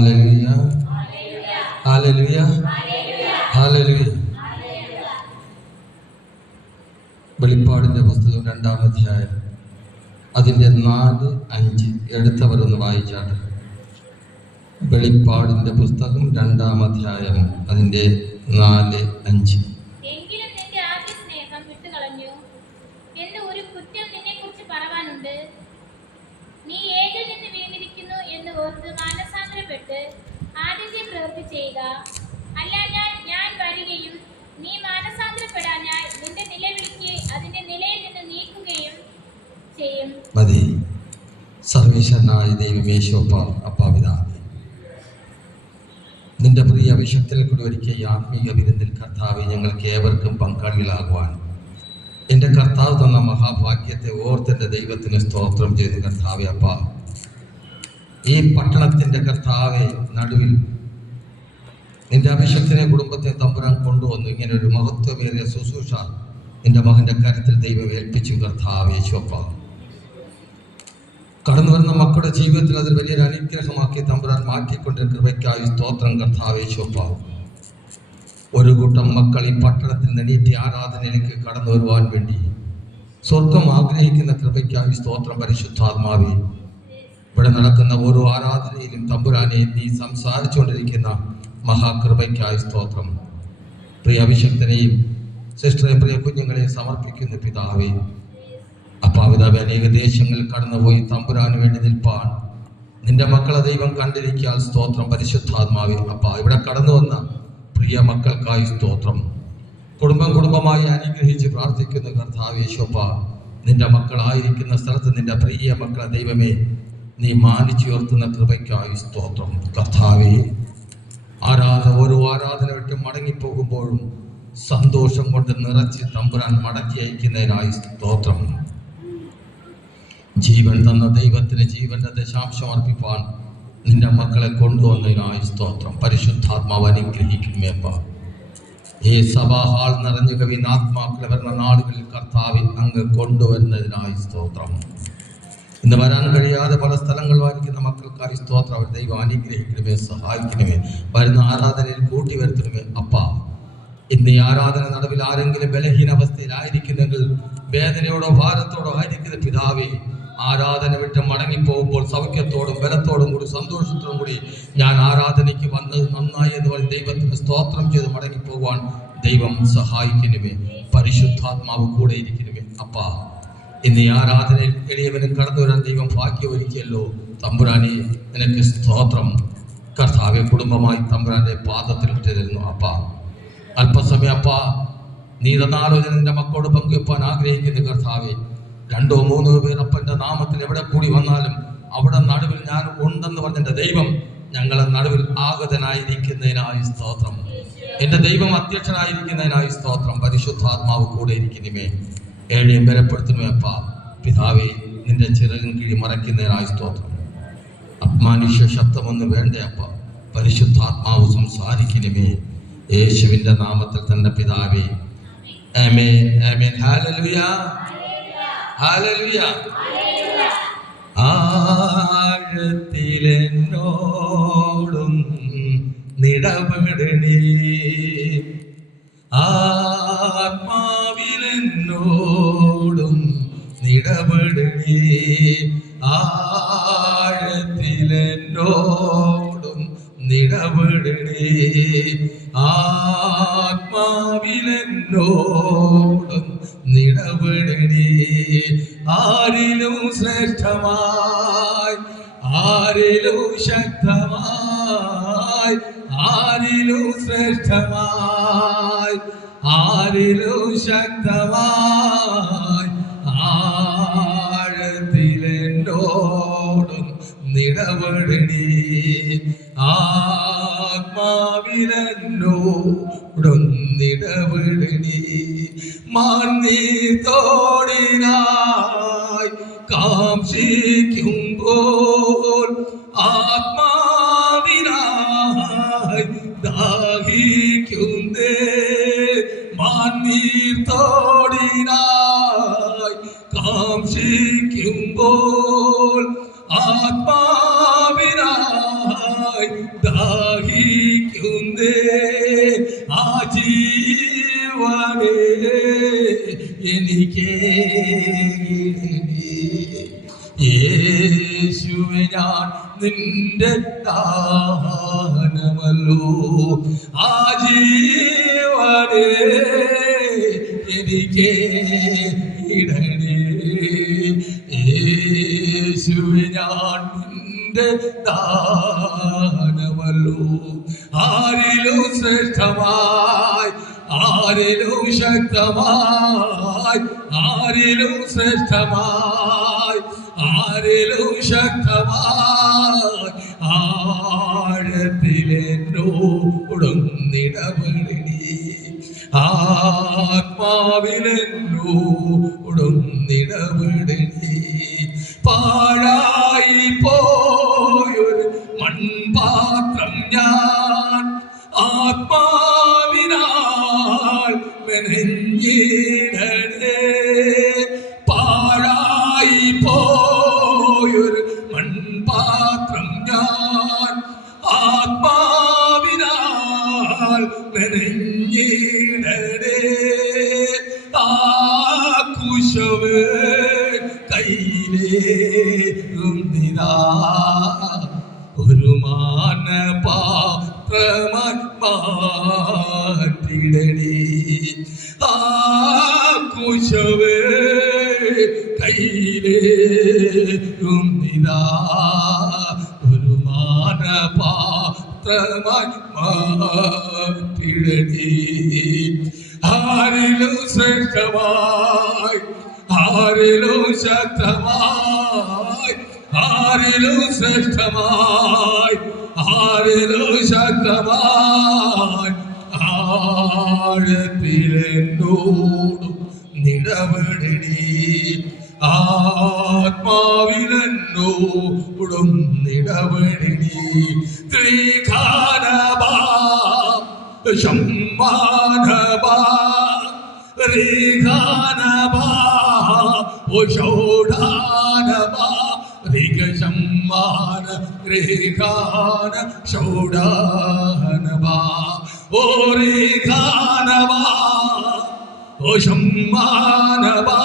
Hallelujah, ഹല്ലേലൂയ, hallelujah. വെളിപ്പാടിന്റെ പുസ്തകം 2-ാം അധ്യായം അതിൻ്റെ 4-5 എടുത്തവരൊന്ന് വായിച്ചാട്ടെ. വെളിപ്പാടിന്റെ പുസ്തകം 2-ാം അധ്യായം അതിൻ്റെ 4-5. എങ്കിലും നിന്റെ ആദ്യ സ്നേഹം വിട്ടുകളഞ്ഞു എന്ന് ഒരു കുറ്റം നിന്നെക്കുറിച്ച് പറവാനുണ്ട്. നീ ഏതിൽ നിന്ന് വീണിരിക്കുന്നു എന്ന് ഓർത്ത് മാനസാന്തരപ്പെട്ട് ആദ്യത്തെ പ്രവൃത്തി ചെയ്യുക. അല്ലാഞ്ഞാൽ ഞാൻ വരികയും നീ മാനസാന്തരപ്പെടാഞ്ഞാൽ നിന്റെ നിലവിളിക്ക് അതിന്റെ നിലയിൽ നിന്ന് നീക്കുകയും ചെയ്യും. മതി. സർവേശ്വരനായ ദൈവമേശോപ്പ അപ്പാപിതാവേ, നിന്റെ പ്രിയ അഭിഷേകത്തിൽ കൂടി ഒരുക്കിയ ഈ ആത്മീക വിരുന്നിൽ കർത്താവെ ഞങ്ങൾക്ക് ഏവർക്കും പങ്കാളികളാകുവാൻ എൻ്റെ കർത്താവ് തന്ന മഹാഭാഗ്യത്തെ ഓർത്തെൻ്റെ ദൈവത്തിന് സ്തോത്രം ചെയ്ത് കർത്താവെ അപ്പ, ഈ പട്ടണത്തിൻ്റെ കർത്താവെ നടുവിൽ നിന്റെ അഭിഷേകത്തിനെ കുടുംബത്തെ തമ്പുരാൻ കൊണ്ടുവന്നു. ഇങ്ങനെ ഒരു മഹത്വമേറിയ ശുശ്രൂഷ നിന്റെ മകൻ്റെ കരുത്തിൽ ദൈവം ഏൽപ്പിച്ചു. കർത്താവെ ശോപ്പ, കടന്നു വരുന്ന മക്കളുടെ ജീവിതത്തിൽ അതിൽ വലിയൊരു അനുഗ്രഹമാക്കി തമ്പുരാൻ മാറ്റിക്കൊണ്ടിരുന്ന കൃപയ്ക്കായി സ്തോത്രം. കർത്താവെ ശോപ്പ, ഒരു കൂട്ടം മക്കൾ ഈ പട്ടണത്തിൽ നെണീറ്റി ആരാധനയിലേക്ക് കടന്നു വരുവാൻ വേണ്ടി സ്വർഗം ആഗ്രഹിക്കുന്ന കൃപയ്ക്കായി സ്തോത്രം. പരിശുദ്ധാത്മാവേ, ഇവിടെ നടക്കുന്ന ഓരോ ആരാധനയിലും തമ്പുരാനെ നീ സംസാരിച്ചുകൊണ്ടിരിക്കുന്ന മഹാകൃപയ്ക്കായി സ്തോത്രം. പ്രിയ അഭിഷക്തനെയും സിസ്റ്ററെ പ്രിയ കുഞ്ഞുങ്ങളെയും സമർപ്പിക്കുന്ന പിതാവേ അപ്പാപിതാവേ, അനേക ദേശങ്ങളിൽ കടന്നുപോയി തമ്പുരാന് വേണ്ടി നിൽപ്പാൻ നിന്റെ മക്കളെ ദൈവം കണ്ടിരിക്കാൻ സ്തോത്രം. പരിശുദ്ധാത്മാവേ അപ്പ, ഇവിടെ കടന്നു വന്ന പ്രിയ മക്കൾക്കായി സ്തോത്രം. കുടുംബമായി അനുഗ്രഹിച്ച് പ്രാർത്ഥിക്കുന്ന കർത്താവേ ശോഭ, നിന്റെ മക്കളായിരിക്കുന്ന സ്ഥലത്ത് നിന്റെ പ്രിയ മക്കളെ ദൈവമേ നീ മാനിച്ചുയർത്തുന്ന കൃപയ്ക്കായി സ്തോത്രം. കർത്താവേ, ഓരോ ആരാധന വിട്ട് മടങ്ങിപ്പോകുമ്പോഴും സന്തോഷം കൊണ്ട് നിറച്ച് തമ്പുരാൻ മടക്കി അയക്കുന്നതിനായി സ്തോത്രം. ജീവൻ തന്ന ദൈവത്തിന് ജീവന്റെ ദശാംശം അർപ്പിപ്പാൻ നിന്റെ മക്കളെ കൊണ്ടുവന്നതിനായി സ്തോത്രം. പരിശുദ്ധാത്മാവ് അനുഗ്രഹിക്കുമേപ്പ. ഈ സഭാഹാൾ നിറഞ്ഞു കവിയുന്ന ആത്മാക്കളെ വരുന്ന നാടുകളിൽ കർത്താവിൽ അങ്ങ് കൊണ്ടുവരുന്നതിനായി സ്തോത്രം. ഇന്ന് വരാൻ കഴിയാതെ പല സ്ഥലങ്ങളിലായിരിക്കുന്ന മക്കൾക്കായി സ്തോത്രം. അവർ ദൈവം അനുഗ്രഹിക്കണമേ, സഹായിക്കണമേ, വരുന്ന ആരാധനയിൽ കൂട്ടി വരുത്തണമേ. അപ്പ, ഇന്ന് ഈ ആരാധന നടുവിൽ ആരെങ്കിലും ബലഹീനാവസ്ഥയിലായിരിക്കുന്നെങ്കിൽ, വേദനയോടോ ഭാരത്തോടോ ആയിരിക്കുന്ന പിതാവേ, ആരാധന വിട്ട് മടങ്ങിപ്പോകുമ്പോൾ സൗഖ്യത്തോടും ബലത്തോടും കൂടി സന്തോഷത്തോടും കൂടി ഞാൻ ആരാധനയ്ക്ക് വന്നത് നന്നായി എന്ന് പറഞ്ഞ് ദൈവത്തിന് സ്തോത്രം ചെയ്ത് മടങ്ങിപ്പോകുവാൻ ദൈവം സഹായിക്കണമേ. പരിശുദ്ധാത്മാവ് കൂടെ ഇരിക്കണമേ. അപ്പ, ഇന്ന് ഈ ആരാധനയിൽ എളിയവനും കടന്നു വരാൻ ദൈവം ഭാഗ്യം ഒരുക്കിയല്ലോ. തമ്പുരാനെ നിനക്ക് സ്തോത്രം. കർത്താവെ, കുടുംബമായി തമ്പുരാന്റെ പാദത്തിൽ ഇട്ടിരുന്നു. അപ്പ, അല്പസമയം അപ്പ നീ തന്നാലോചന നിന്റെ മക്കളോട് പങ്കുവെപ്പാൻ ആഗ്രഹിക്കുന്ന കർത്താവെ, 2-3 പേർ അപ്പൻ്റെ നാമത്തിൽ എവിടെ കൂടി വന്നാലും അവിടെ നടുവിൽ ഞാൻ ഉണ്ടെന്ന് പറഞ്ഞ ദൈവം ഞങ്ങളെ നടുവിൽ ആഗതനായിരിക്കുന്നതിനായി സ്തോത്രം. എൻ്റെ ദൈവം അധ്യക്ഷനായിരിക്കുന്നതിനായി സ്തോത്രം. പരിശുദ്ധാത്മാവ് കൂടെ ഇരിക്കുന്നമേ, ഏഴെയും ബലപ്പെടുത്തുന്നേ. അപ്പ പിതാവേ, നിന്റെ ചിറകിൻ കീഴി മറയ്ക്കുന്നതിനായി സ്തോത്രം. അപമാനുഷ്യ ശബ്ദമൊന്നും വേണ്ടേ അപ്പ, പരിശുദ്ധാത്മാവ് സംസാരിക്കുന്നമേ. യേശുവിൻ്റെ നാമത്തിൽ തന്നെ പിതാവേ, ആമേൻ, ആമേൻ. Hallelujah, hallelujah. ആഴത്തിലെന്നോടും നിടപെടണേ, ആത്മാവിലെന്നോടും നിടപെടണേ, ആഴത്തിലെന്നോടും നിടപെടണേ, ആത്മാവിലെന്നോടും നിടപെടണേ. ആരിലും ശ്രേഷ്ഠമായി, ആരിലും ശക്തമായി, ആരിലും ശ്രേഷ്ഠമായി, ആരിലും ശക്തമായി, ആഴത്തിലെന്നോടും നിടപെടണേ, ആത്മാവിലെന്നോടും നിടപെടണേ. മാന്നീർത്തോടിനായി കാംക്ഷിക്കുമ്പോൾ ആത്മാവിനായി ദാഹിക്കുന്നേ, മാന്നീർത്തോടിനായി കാംക്ഷിക്കുമ്പോൾ ആത്മാവിനായി യേശുവേ ഞാൻ നിന്റെ ദാനമല്ലോ, ആ ജീവനേ എനിക്ക് ഇടണേ. യേശുവേ ഞാൻ നിന്റെ ദാനമല്ലോ, ആരിലും ശ്രേഷ്ഠമായി, ആരിലും ശക്തമായി, ആരിലും ശ്രേഷ്ഠമായി, ആരിലും ശക്തമായി, ആഴത്തിലെന്നോടൊന്നിടപെടണി, ആത്മാവിലെന്നോടൊന്നിടപെടണി. പാഴായി പോയൊരു മൺപാത്രം ഞാൻ ആത്മാവിനാൽ മെനഞ്ഞിടണേ. പാഴായി പോയൊരു മൺപാത്രം ഞാൻ ആത്മാവിനാൽ മെനഞ്ഞിടണേ. ആ കുശവേ കയ്യിലേറുന്നിതാ, ഒരു മാനപാത്രമായി മാറ്റിടണേ. ആ കുശവേ കയ്യിലേറുന്നിതാ, ഒരു മാനപാത്രമായി മാറ്റിടണേ. ആരിലും ശ്രേഷ്ഠമായി, ആരിലും ശക്തമായി, ആരിലും ശ്രേഷ്ഠമായി, ആരിലും ശക്തമായി, ആഴത്തിലെന്നോടും നിടപെടണി, ആത്മാവിലെന്നോടും നിടപെടണി. ത്രികാനബാ ശമ്മാനബാ റികാനബാ ഓഷോഡാനബാ റികശമ്മാന റികാന ഷോഡാനബാ ഓ റികാനബാ ഓ ശമ്മാനബാ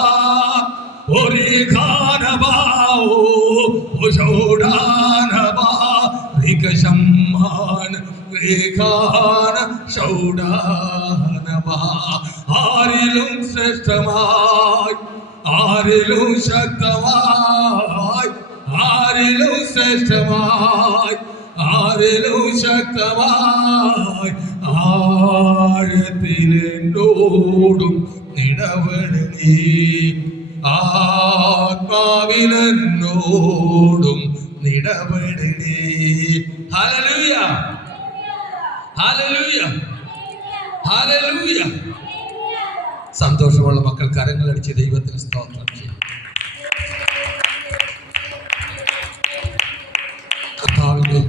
ഓ റികാനബാ ഓ ഷോഡാനബാ റികശമ്മാന റികാന ഷോഡാനബാ. ആരിലും ശ്രേഷ്ഠമായി, ആരിലും ശക്തമായി, ആരിലും ശ്രേഷ്ഠമായി, ആരിലും ശക്തമായി, ആഴത്തിലെന്നോടും നിടപെടണി, ആത്മാവിലെന്നോടും നിടപെടണി. ഹല്ലേലൂയ, ഹല്ലേലൂയ, ഹല്ലേലൂയ. സന്തോഷമുള്ള മക്കൾ കരങ്ങളടിച്ച് ദൈവത്തിന് സ്തോത്രം ചെയ്യും. കർത്താവിന്റെ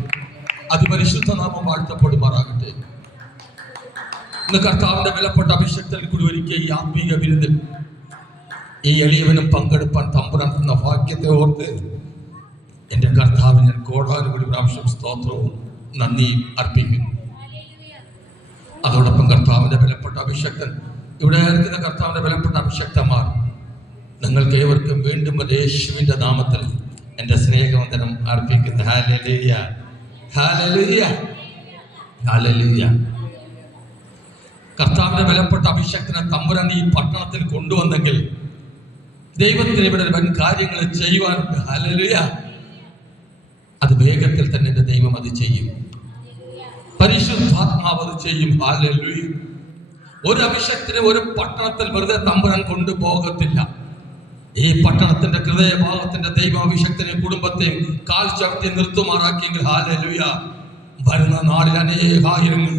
അതിപരിശുദ്ധ നാമം വാഴ്ത്തപ്പെടുമാറാകട്ടെ. ഇന്ന് കർത്താവിന്റെ വിലപ്പെട്ട അഭിഷേകത്തിൽ കൂടി ഒരുക്കിയ ഈ ആത്മീയ വിരുന്നിൽ ഈ എളിയവനും പങ്കെടുപ്പാൻ തമ്പുരാൻ തന്ന ഭാഗ്യത്തെ ഓർത്ത് എൻ്റെ കർത്താവിന് കോടാനുകൂടി പ്രാവശ്യം സ്തോത്രവും നന്ദിയും അർപ്പിക്കുന്നു. അതോടൊപ്പം കർത്താവിന്റെ വിലപ്പെട്ട അഭിഷേകൻ ഇവിടെ ആയിരിക്കുന്ന കർത്താവിന്റെ വിലപ്പെട്ട അഭിഷേക്തന്മാർ, നിങ്ങൾക്ക് ഏവർക്കും വീണ്ടും യേശുവിന്റെ നാമത്തിൽ എൻ്റെ സ്നേഹവന്ദനം അർപ്പിക്കുന്നു. ഹല്ലേലൂയ, ഹല്ലേലൂയ, ഹല്ലേലൂയ. കർത്താവിന്റെ വിലപ്പെട്ട അഭിഷേകത്തിനെ തമ്പുരാൻ ഈ പട്ടണത്തിൽ കൊണ്ടുവന്നെങ്കിൽ ദൈവത്തിന് ഇവിടെ വൻ കാര്യങ്ങൾ ചെയ്യുവാനുണ്ട്. ഹല്ലേലൂയ. അത് വേഗത്തിൽ തന്നെ എൻ്റെ ദൈവം അത് ചെയ്യും. പരിശുദ്ധാത്മാവ് അത് ചെയ്യും. ഹല്ലേലൂയ. ഒരു അഭിഷേകത്തിന് ഒരു പട്ടണത്തിൽ വെറുതെ തമ്പുരാൻ കൊണ്ടുപോകത്തില്ല. ഈ പട്ടണത്തിന്റെ ഹൃദയഭാഗത്തിന്റെ ദൈവാഭിഷേകത്തിനെ കുടുംബത്തെയും കാൽ ചവിട്ടി നിർത്തുമാറാക്കിയെങ്കിൽ ഹല്ലേലൂയ, വരുന്ന നാളിൽ അനേകായിരങ്ങൾ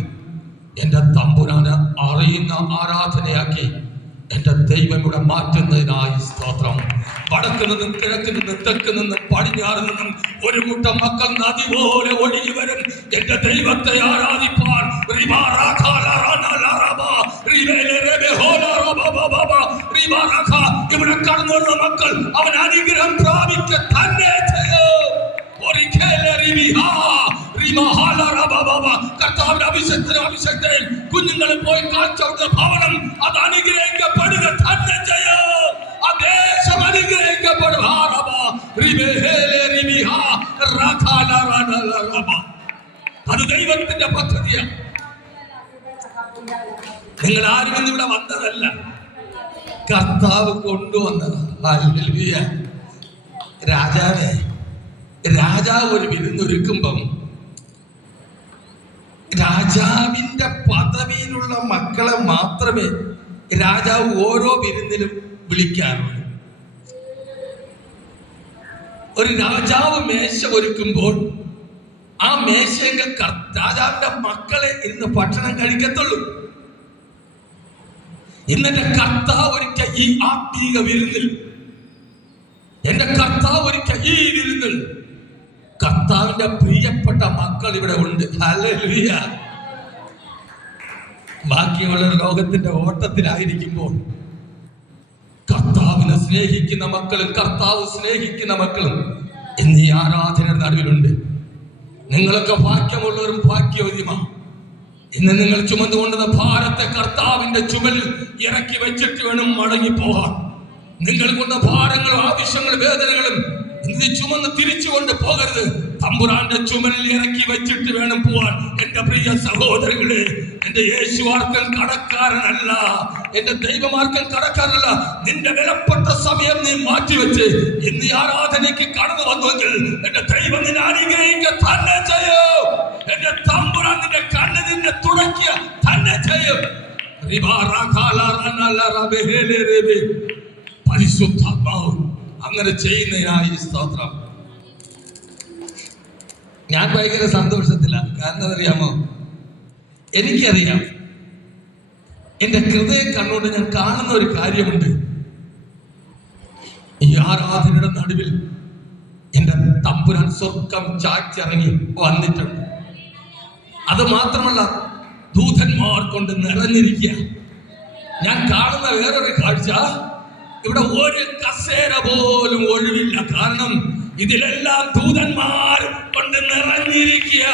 എൻ്റെ തമ്പുരാന് അറിയുന്ന ആരാധനയാക്കി എൻ്റെ ദൈവം ഇവിടെ മാറ്റുന്നതിനായി സ്തോത്രം. വടക്ക് നിന്നും കിഴക്ക് നിന്നും തെക്ക് നിന്നും പടിഞ്ഞാറ് നിന്നും ഒരു കൂട്ടം മക്കൾ നദി പോലെ ഒഴുകി വരും എൻ്റെ ദൈവത്തെ ആരാധിപ്പാൻ. ഇവിടെ കടന്നുള്ള മക്കൾ അവൻ അനുഗ്രഹം പ്രാപിക്ക തന്നെ കർത്താവിന്റെ അഭിഷേകത്തിൽ കുഞ്ഞുങ്ങളെ പോയി കാഴ്ച ഭവനം അത് അനുഗ്രഹിക്കപ്പെടുക തന്നെ ചെയ്യും. അത് ദൈവത്തിന്റെ പദ്ധതിയാണ്. നിങ്ങൾ ആരും ഇന്നിവിടെ വന്നതല്ല, കർത്താവ് കൊണ്ടുവന്നതാ. രാജാവ് ഒരു വിരുന്നൊരുക്കുമ്പം രാജാവിന്റെ പദവിയിലുള്ള മക്കളെ മാത്രമേ രാജാവ് ഓരോ വിരുന്നിലും വിളിക്കാറുള്ളൂ. ഒരു രാജാവ് മേശ ഒരുക്കുമ്പോൾ ആ മേശയെങ്കിൽ രാജാവിന്റെ മക്കളെ ഇന്ന് ഭക്ഷണം കഴിക്കത്തുള്ളൂ. ഇന്നെന്റെ കർത്താവ് ഒരുക്ക ഈ ആത്മീക വിരുന്നിൽ, എന്റെ കർത്താവ് ഒരുക്ക ഈ വിരുന്നിൽ കർത്താവിന്റെ പ്രിയപ്പെട്ട മക്കൾ ഇവിടെ ഉണ്ട്. ഹല്ലേലൂയ. ബാക്കിയുള്ള ലോകത്തിന്റെ ഓട്ടത്തിലായിരിക്കുമ്പോൾ കർത്താവിനെ സ്നേഹിക്കുന്ന മക്കളും കർത്താവ് സ്നേഹിക്കുന്ന മക്കളും എന്നീ ആരാധനയുടെ നടുവിലുണ്ട്. നിങ്ങളൊക്കെ ഭാഗ്യമുള്ളവരും ഭാഗ്യവതിയുമാണ്. ഇന്ന് നിങ്ങൾ ചുമന്നുകൊണ്ടുന്ന ഭാരത്തെ കർത്താവിന്റെ ചുമലിൽ ഇറക്കി വെച്ചിട്ട് വേണം മടങ്ങി പോകാൻ. നിങ്ങൾ കൊണ്ട ഭാരങ്ങളും ആവശ്യങ്ങളും വേദനകളും ഇത് ചുമന്ന് തിരിച്ചുകൊണ്ട് പോകരുത്. തമ്പുരാന്റെ ചുമലിൽ ഇറക്കി വെച്ചിട്ട് വേണം പോവാൻ. എന്റെ പ്രിയ സഹോദരങ്ങളെ, എന്റെ യേശുവാർക്കൻ കടക്കാരനല്ല, എന്റെ ദൈവമാർക്കൻ കടക്കാരനല്ല. നിന്റെ വിലപ്പെട്ട സമയം നീ മാറ്റിവെച്ച് ഇന്ന് ആരാധനയ്ക്ക് കടന്നു വന്നുവെങ്കിൽ എന്റെ ദൈവം നിന്നെ അനുഗ്രഹിക്കുക തന്നെ ചെയ്യും. എന്റെ തമ്പുരാൻ നിന്റെ കണ്ണ് നിന്നെ തുടക്കിയ തന്നെ ചെയ്യും. പരിശുദ്ധാത്മാവ് അങ്ങനെ ചെയ്യുന്നതിനായി സ്തോത്രം. ഞാൻ ഭയങ്കര സന്തോഷത്തിലാണ്. കാരണം അറിയാമോ, എനിക്കറിയാം എന്റെ ഹൃദയ കണ്ണോട് ഞാൻ കാണുന്ന ഒരു കാര്യമുണ്ട്. ഈ ആരാധനയുടെ നടുവിൽ എന്റെ തമ്പുരാൻ സ്വർഗം ചാച്ചിറങ്ങി വന്നിട്ടുണ്ട്. അത് മാത്രമല്ല, ദൂതന്മാർ കൊണ്ട് നിറഞ്ഞിരിക്കുക. ഞാൻ കാണുന്ന വേറൊരു കാഴ്ച, ഇവിടെ ഒരു കസേര പോലും ഒഴിവില്ല. കാരണം ഇതിലെല്ലാം ദൂതന്മാർ കൊണ്ട് നിറഞ്ഞിരിക്കുക.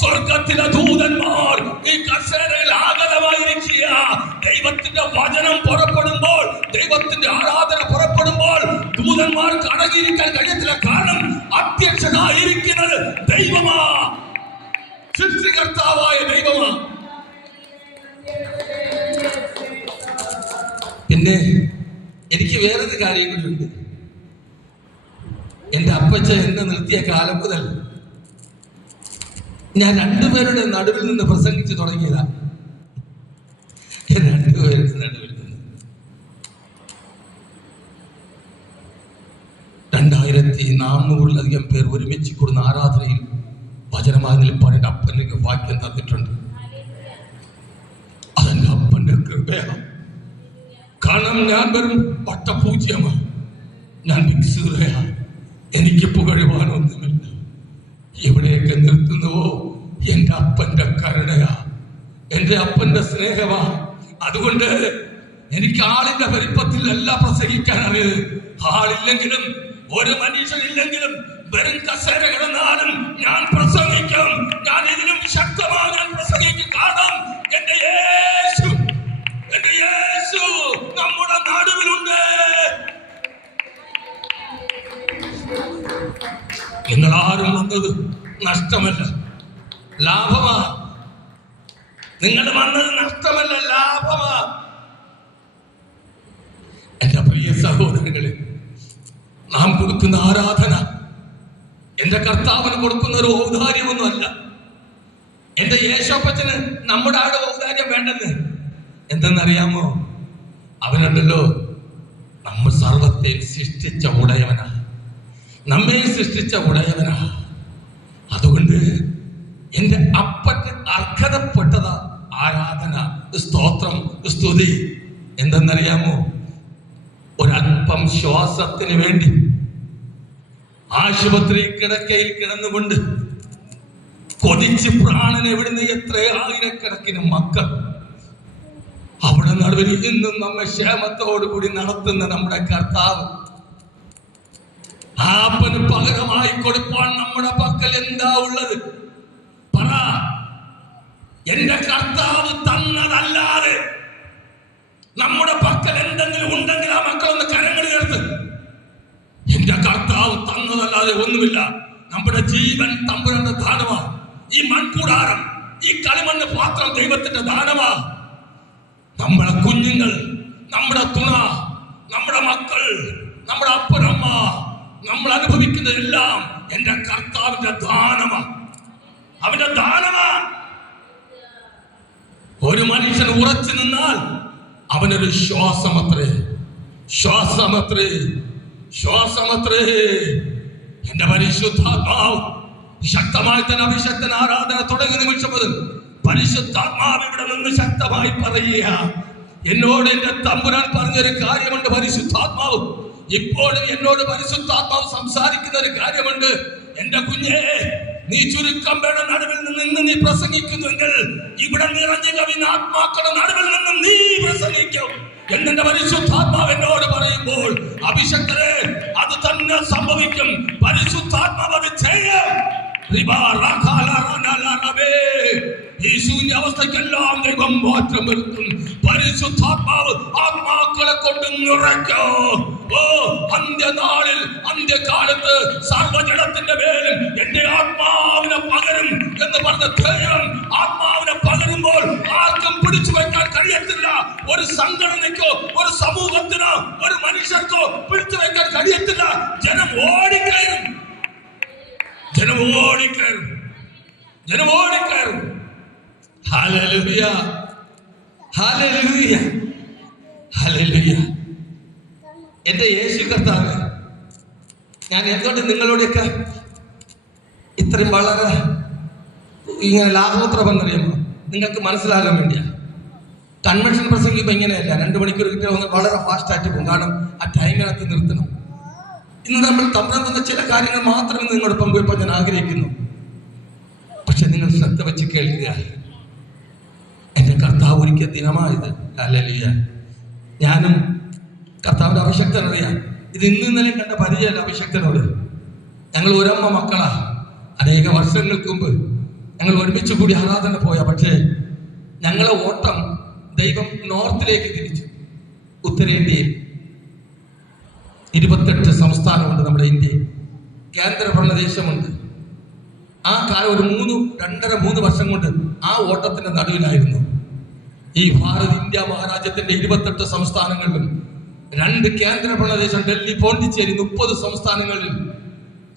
സ്വർഗത്തിലെ ദൂതന്മാർ ഈ കസേരയിൽ ആഗതമായിരിക്കുക. ദൈവത്തിന്റെ വചനം പുറപ്പെടുമ്പോൾ, ദൈവത്തിന്റെ ആരാധന പുറപ്പെടുമ്പോൾ ദൂതന്മാർക്ക് അടങ്ങിയിരിക്കാൻ കഴിയത്തില്ല. കാരണം അധ്യക്ഷനായിരിക്കുന്നത് ദൈവമാ, സൃഷ്ടികർത്താവായ ദൈവമാ. പിന്നെ എനിക്ക് വേറൊരു കാര്യം കൂടിയുണ്ട്. എന്റെ അപ്പച്ച എന്നെ നിർത്തിയ കാലം മുതൽ ഞാൻ രണ്ടുപേരുടെ നടുവിൽ നിന്ന് പ്രസംഗിച്ചു തുടങ്ങിയതാ. രണ്ടുപേരുടെ നടുവിൽ നിന്ന് 2400-ലധികം പേർ ഒരുമിച്ച് കൂടുന്ന ആരാധനയിൽ വചനമായി നിൽപ്പാൻ എൻ്റെ അപ്പനക്ക് വാക്യം തന്നിട്ടുണ്ട്. അതെന്റെ അപ്പന്റെ കൃപയാണ്. കാരണം ഞാൻ വെറും പട്ടപൂജ്യമാണ്, ഞാൻ വിക്സുകയാണ്. എനിക്ക് പുകഴുവാനൊന്നുമില്ല. എവിടെയൊക്കെ നിർത്തുന്നുവോ എൻ്റെ അപ്പന്റെ കരുണയാ, എൻ്റെ അപ്പന്റെ സ്നേഹമാ. അതുകൊണ്ട് എനിക്ക് ആളിന്റെ വലിപ്പത്തിൽ അല്ല പ്രസംഗിക്കാൻ അറിയത്. ആളില്ലെങ്കിലും ഒരു മനുഷ്യനില്ലെങ്കിലും വെറും കസേര കിടന്നാലും ഞാൻ പ്രസംഗിക്കും. ഞാൻ ഇതിലും ശക്തമായി ഞാൻ പ്രസംഗിക്കും. കാരണം എന്റെ യേശു നമ്മുടെ നടുവിലുണ്ട്. നിങ്ങൾ ആരും വന്നത് നഷ്ടമല്ല, ലാഭമാ. നിങ്ങൾ വന്നത് നഷ്ടമല്ല, ലാഭമാ. എന്റെ പ്രിയ സഹോദരങ്ങളെ, നാം കൊടുക്കുന്ന ആരാധന എന്റെ കർത്താവിന് കൊടുക്കുന്ന ഒരു ഔദാര്യമൊന്നുമല്ല. എന്റെ യേശോപ്പച്ചന് നമ്മുടെ ആടെ ഔദാര്യം വേണ്ടെന്ന്. എന്തെന്നറിയാമോ? അവനുണ്ടല്ലോ, നമ്മൾ സർവത്തെ സൃഷ്ടിച്ച ഉടയവനാ, നമ്മെ സൃഷ്ടിച്ച ഉടയവനാ. അതുകൊണ്ട് എന്റെ അപ്പന് അർഹതപ്പെട്ടതാ ആരാധന, സ്തോത്രം, സ്തുതി. എന്തെന്നറിയാമോ? ഒരല്പം ശ്വാസത്തിന് വേണ്ടി ആശുപത്രി കിടക്കയിൽ കിടന്നുകൊണ്ട് കൊതിച്ച് പ്രാണനെ വിടുന്ന എത്ര ആയിരക്കണക്കിന് മക്കൾ അവിടെ നടുവിൽ ഇന്നും നമ്മെ ക്ഷേമത്തോടുകൂടി നടത്തുന്ന നമ്മുടെ കർത്താവ്. ആപ്പന് പകരമായി കൊടുക്കാൻ നമ്മുടെ പക്കൽ എന്താ ഉള്ളത്? പറ. എന്റെ കർത്താവ് തന്നതല്ലാതെ നമ്മുടെ പക്കൽ എന്തെങ്കിലും ഉണ്ടെങ്കിൽ ആ മക്കളൊന്ന് കരങ്ങൾ ചേർത്ത്. എന്റെ കർത്താവ് അല്ലാതെ ഒന്നുമില്ല. നമ്മുടെ ജീവൻ തമ്പുരാന്റെ ദാനമാ. ഈ മൺകൂടാരം, ഈ കളിമണ്ണ് പാത്രം ദൈവത്തിന്റെ ദാനമാ. നമ്മുടെ കുഞ്ഞുങ്ങൾ, നമ്മുടെ തുണ, നമ്മുടെ മക്കൾ, നമ്മുടെ അപ്പനമ്മ, നമ്മൾ അനുഭവിക്കുന്നതെല്ലാം എന്റെ കർത്താവിന്റെ ദാനമാ, അവന്റെ ദാനമാ. ഒരു മനുഷ്യൻ ഉറച്ചു നിന്നാൽ അവനൊരു ശ്വാസമത്രേ, ശ്വാസമത്രേ, ശ്വാസമത്രേ. എന്റെ പരിശുദ്ധാത്മാവ് ശക്തമായി തന്നെ അഭിഷക്തൻ ആരാധന തുടങ്ങിയ നിമിഷം മുതൽ പരിശുദ്ധാത്മാവ് ഇവിടെ നിന്ന് ശക്തമായി പറയുക. എന്നോട് എന്റെ തമ്പുരാൻ പറഞ്ഞൊരു കാര്യമുണ്ട്. പരിശുദ്ധാത്മാവ് ഇപ്പോഴും എന്നോട് പരിശുദ്ധാത്മാവ് സംസാരിക്കുന്ന ഒരു കാര്യമുണ്ട്. എന്റെ കുഞ്ഞേ, നീ ചുരുക്കം പേരുടെ നടുവിൽ നിന്ന് നീ പ്രസംഗിക്കുന്നുവെങ്കിൽ ഇവിടെ നിറഞ്ഞ കവിനാത്മാക്കളുടെ നടുവിൽ നിന്നും നീ പ്രസംഗിക്കും എന്നെ പരിശുദ്ധാത്മാവ് എന്നോട് പറയുമ്പോൾ, അഭിഷക്തരെ അത് തന്നെ സംഭവിക്കും. പരിശുദ്ധാത്മാവ് അത് ചെയ്യും. ഈ ശൂന്യ അവസ്ഥക്കെല്ലാം ദൈവം മാറ്റം വരുത്തും. പരിശുദ്ധാത്മാവ് ആത്മാക്കളെ കൊണ്ട് നിറയ്ക്കും. ഓ, അന്ത്യനാളിൽ, അന്ത്യകാലത്ത് സർവ്വജനത്തിന്റെ മേലും എന്റെ ആത്മാവിനെ പകരും എന്ന് പറഞ്ഞ ധൈര്യം ആത്മാവിനെ പകരുമ്പോൾ ആർക്കും പിടിച്ചു വെക്കാൻ കഴിയത്തില്ല. ഒരു സംഘടനയ്ക്കോ ഒരു സമൂഹത്തിനോ ഒരു മനുഷ്യർക്കോ പിടിച്ചു വെക്കാൻ കഴിയത്തില്ല. ജനം ഓടിക്കയറും, ജനം ഓടിക്കയറും, ജനം ഓടിക്കയറും. ഹല്ലേലൂയ, ഹല്ലേലൂയ, ഹല്ലേലൂയ. എന്റെ യേശു കർത്താവ്, ഞാൻ എന്തുകൊണ്ട് നിങ്ങളോടൊക്കെ ഇത്രയും വളരെ ഇങ്ങനെ ലാഭോത്രമെന്നറിയുമോ നിങ്ങൾക്ക് മനസ്സിലാകാൻ വേണ്ടിയാ. കൺവെൻഷൻ പ്രസംഗിക്കുമ്പോൾ ഇങ്ങനെയല്ല, 2 മണിക്കൂർ കിട്ടിയ വളരെ ഫാസ്റ്റായിട്ട് പോകും. കാരണം ആ ടൈമിനകത്ത് നിർത്തണം. ഇന്ന് നമ്മൾ തമ്മിൽ തന്ന ചില കാര്യങ്ങൾ മാത്രമേ നിങ്ങളോട് പങ്കുവെപ്പാൻ ഞാൻ ആഗ്രഹിക്കുന്നു. പക്ഷെ നിങ്ങൾ ശ്രദ്ധ വെച്ച് കേൾക്കുക. എന്റെ കർത്താവ് ഒരുക്കിയ ദിനമായത്. ഹല്ലേലൂയ. ഞാനും കർത്താവിന്റെ അഭിഷക്തൻ അറിയാം. ഇത് ഇന്നലെ കണ്ട പരിചയമല്ല അഭിഷക്തനോട്. ഞങ്ങൾ ഒരമ്മ മക്കളാ. അനേക വർഷങ്ങൾക്ക് മുമ്പ് ഞങ്ങൾ ഒരുമിച്ച് കൂടി ആരാധന പോയ. പക്ഷേ ഞങ്ങളെ ഓട്ടം ദൈവം നോർത്തിലേക്ക് തിരിച്ചു. ഉത്തരേന്ത്യയിൽ 28 സംസ്ഥാനമുണ്ട് നമ്മുടെ ഇന്ത്യയിൽ. കേന്ദ്രഭരണദേശമുണ്ട്. ആ കാലം ഒരു 2.5-3 വർഷം കൊണ്ട് ആ ഓട്ടത്തിന്റെ നടുവിലായിരുന്നു. ഈ ഭാരത് ഇന്ത്യ മഹാരാജ്യത്തിന്റെ 28 സംസ്ഥാനങ്ങളിലും 2 കേന്ദ്രഭരണദേശം ഡൽഹി, പോണ്ടിച്ചേരി 30 സംസ്ഥാനങ്ങളിൽ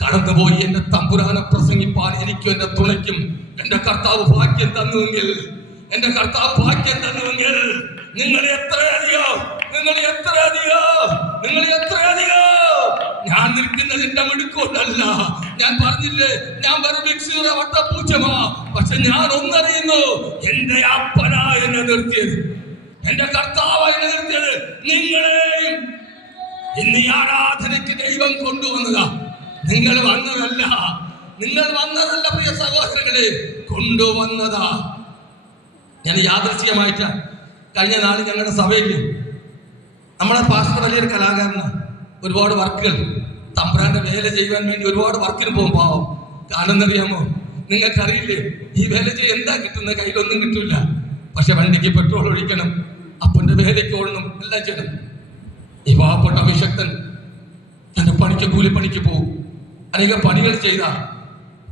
കടന്നുപോയി. എന്റെ തമ്പുരാനെ പ്രസംഗിപ്പാൻ എനിക്കും എന്റെ തുണയ്ക്കും എന്റെ കർത്താവ് ഭാഗ്യം തന്നുവെങ്കിൽ, എന്റെ കർത്താവ് ഭാഗ്യം തന്നുവെങ്കിൽ നിങ്ങൾ എത്രയധികം, നിങ്ങൾ എത്രയധികം, നിങ്ങൾ എത്രയധികം. ഞാൻ നിൽക്കുന്നത് എന്റെ മിടുക്കൊണ്ടല്ല. ഞാൻ പറഞ്ഞില്ലേ, ഞാൻ വെറും വട്ടപൂച്ചമാ. പക്ഷെ ഞാൻ ഒന്നറിയുന്നു, എന്റെ അപ്പനാ എന്നെ നിർത്തിയത്, എന്റെ കർത്താവ് എന്നെ നിർത്തിയത്. നിങ്ങളെയും ഇന്ന് ഈ ആരാധനയ്ക്ക് ദൈവം കൊണ്ടുവന്നതാ. നിങ്ങൾ വന്നതല്ല, നിങ്ങൾ വന്നതല്ല പ്രിയ സഹോദരങ്ങളെ, കൊണ്ടുവന്നതാ. ഞാൻ യാദൃശ്ചികമായിട്ട് കഴിഞ്ഞ നാൾ ഞങ്ങളുടെ സഭയിൽ നമ്മുടെ പാസ്റ്റർ വലിയൊരു കലാകാരനാണ്. ഒരുപാട് വർക്കുകൾ, തമ്പുരാന്റെ വേല ചെയ്യുവാൻ വേണ്ടി ഒരുപാട് വർക്കിന് പോകും. പാവം കാണുന്നറിയാമോ, നിങ്ങൾക്കറിയില്ലേ, ഈ വേല ചെയ്ത് എന്താ കിട്ടുന്നത്? കയ്യിലൊന്നും കിട്ടൂല. പക്ഷെ വണ്ടിക്ക് പെട്രോൾ ഒഴിക്കണം, അപ്പന്റെ വേലയ്ക്ക് ഓടണം, എല്ലാം ചെയ്യണം. ഈ പാവപ്പെട്ട അഭിഷക്തൻ തന്റെ പണിക്ക്, കൂലിപ്പണിക്ക് പോകും. അനേക പണികൾ ചെയ്ത,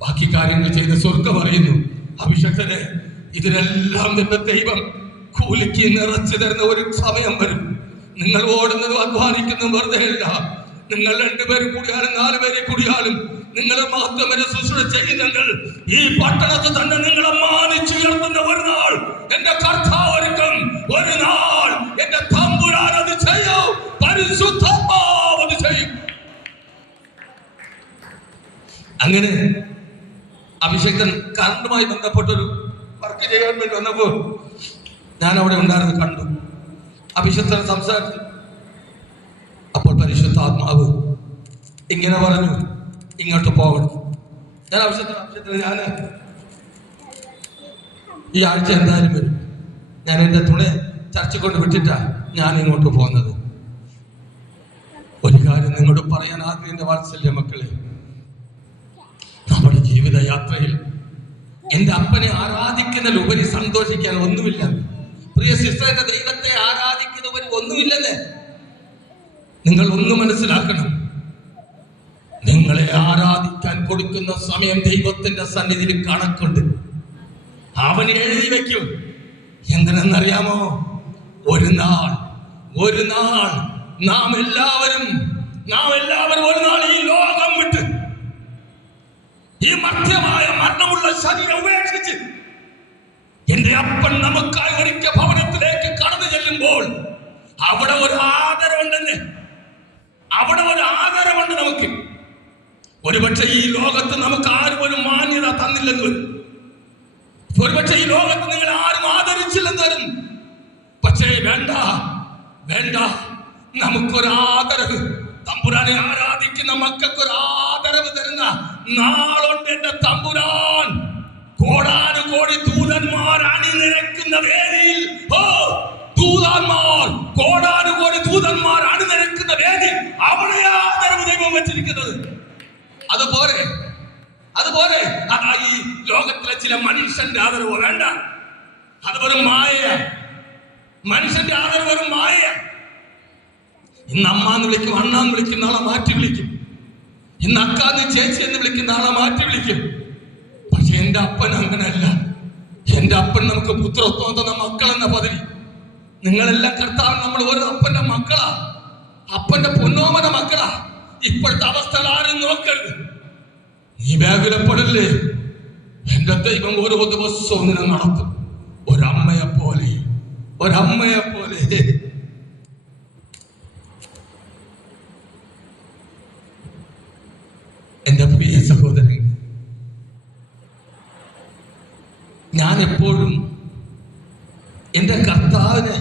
ബാക്കി കാര്യങ്ങൾ ചെയ്ത് സ്വർഗം അറിയുന്നു. അഭിഷക്തനെ, ഇതിനെല്ലാം നിന്റെ ദൈവം കൂലിക്ക് നിറച്ചു തരുന്ന ഒരു സമയം വരും. നിങ്ങൾ ഓടുന്നതും അധ്വാനിക്കുന്നതും വെറുതെ ഇല്ല. നിങ്ങൾ 2 പേര് കൂടിയാലും 4 പേരെ കൂടിയാലും നിങ്ങളെ മഹത്വം വരെ ശുശ്രൂഷ ചെയ്യുന്നെങ്കിൽ ഈ പട്ടണത്തിൽ തന്നെ നിങ്ങളെ മാനിച്ചുയർത്തുന്ന ഒരു നാൾ എന്റെ കർത്താവ് ഒരുക്കും. ഒരു നാൾ എന്റെ തമ്പുരാൻ അത് ചെയ്യും, പരിശുദ്ധാത്മാവ് അത് ചെയ്യും. അങ്ങനെ അഭിഷേകൻ കറണ്ടുമായി ബന്ധപ്പെട്ടൊരു വർക്ക് ചെയ്യാൻ വേണ്ടി വന്നപ്പോൾ ഞാൻ അവിടെ ഉണ്ടായിരുന്നു, കണ്ടു. അഭിഷേകൻ സംസാരിച്ചു. അപ്പോൾ പരിശുദ്ധാത്മാവ് ഇങ്ങനെ പറഞ്ഞു, ഇങ്ങോട്ട് പോകണം. ഞാൻ അഭിഷേകത്തിന് ഞാൻ ഈ ആഴ്ച എന്തായാലും വരും. ഞാൻ എൻ്റെ തുണയെ ചർച്ച കൊണ്ട് വിട്ടിട്ടാണ് ഞാൻ ഇങ്ങോട്ട് പോകുന്നത്. ഒരു കാര്യം നിങ്ങളോട് പറയാൻ ആഗ്രഹിക്കുന്ന വാത്സല്യ മക്കളെ, നമ്മുടെ ജീവിതയാത്രയിൽ എന്റെ അപ്പനെ ആരാധിക്കുന്നതിലുപരി സന്തോഷിക്കാൻ ഒന്നുമില്ല. പ്രിയ സിസ്റ്ററിന്റെ ദൈവത്തെ ആരാധിക്കുന്നവർ ഒന്നുമില്ലെന്ന് നിങ്ങൾ ഒന്ന് മനസ്സിലാക്കണം. നിങ്ങളെ ആരാധിക്കാൻ കൊടുക്കുന്ന സമയം ദൈവത്തിന്റെ സന്നിധിയിൽ കണക്കുണ്ട്. അവൻ എഴുതി വെക്കും. എന്തിനെന്നറിയാമോ? ഒരു നാൾ നാം എല്ലാവരും ഒരു നാൾ ഈ ലോകം വിട്ട്, ഈ മർത്യമായ മരണമുള്ള ശരീരം ഉപേക്ഷിച്ച് എന്റെ അപ്പൻ നമുക്കായി ഒരുക്കിയ ഭവനത്തിലേക്ക് കടന്നു ചെല്ലുമ്പോൾ അവിടെ ഒരു ആദരവുണ്ടെന്ന്, നമുക്ക്. ഒരുപക്ഷെ ഈ ലോകത്ത് നമുക്ക് ആരും ഒരു മാന്യത തന്നില്ലെന്ന് വരും. ഒരുപക്ഷെ ഈ ലോകത്ത് നിങ്ങൾ ആരും ആദരിച്ചില്ലെന്ന് വരും. പക്ഷേ വേണ്ട, നമുക്കൊരു ആദരവ്, തമ്പുരാനെ ആരാധിക്കുന്ന മക്കൾക്കൊരു ആദരവ് തരുന്ന നാളുണ്ട്. എന്റെ തമ്പുരാൻ കോടാനുകോടി ദൂതന്മാർ അണിനിരക്കുന്ന വേദിയിൽ, കോടാനുകോടി ദൂതന്മാർ അണിനിരക്കുന്ന വേദി, അവിടെ ആദരവ് ദൈവം വെച്ചിരിക്കുന്നത്. അതുപോലെ അതാ ഈ ലോകത്തിലെ ചില മനുഷ്യന്റെ ആദരവ് വേണ്ട. അത് വെറും മായ. മനുഷ്യന്റെ ആദരവ് വെറും മായ. ഇന്ന് അമ്മാന്ന് വിളിക്കും, അണ്ണാന്ന് വിളിക്കും, നാളെ മാറ്റി വിളിക്കും. ഇന്ന് അക്കാന്ന് ചേച്ചി എന്ന് വിളിക്കും, നാളെ മാറ്റി വിളിക്കും. പക്ഷെ എന്റെ അപ്പൻ അങ്ങനെയല്ല. എന്റെ അപ്പൻ നമുക്ക് പുത്രത്വം തന്ന മക്കൾ എന്ന പദവി. നിങ്ങളെല്ലാം കർത്താവ്, നമ്മൾ ഒരു അപ്പന്റെ മക്കളാ, അപ്പന്റെ പൊന്നോമന മക്കളാ. ഇപ്പോഴത്തെ അവസ്ഥകൾ ആരും നോക്കരുത്. നീ വ്യാകുലപ്പെടല്ലേ. എന്റെ ദൈവം ഓരോ ദിവസവും നിന്നെ നടത്തും. ഒരമ്മയെ പോലെ. എന്റെ പ്രിയ സഹോദരൻ, ഞാൻ എപ്പോഴും എന്റെ കർത്താവിനെ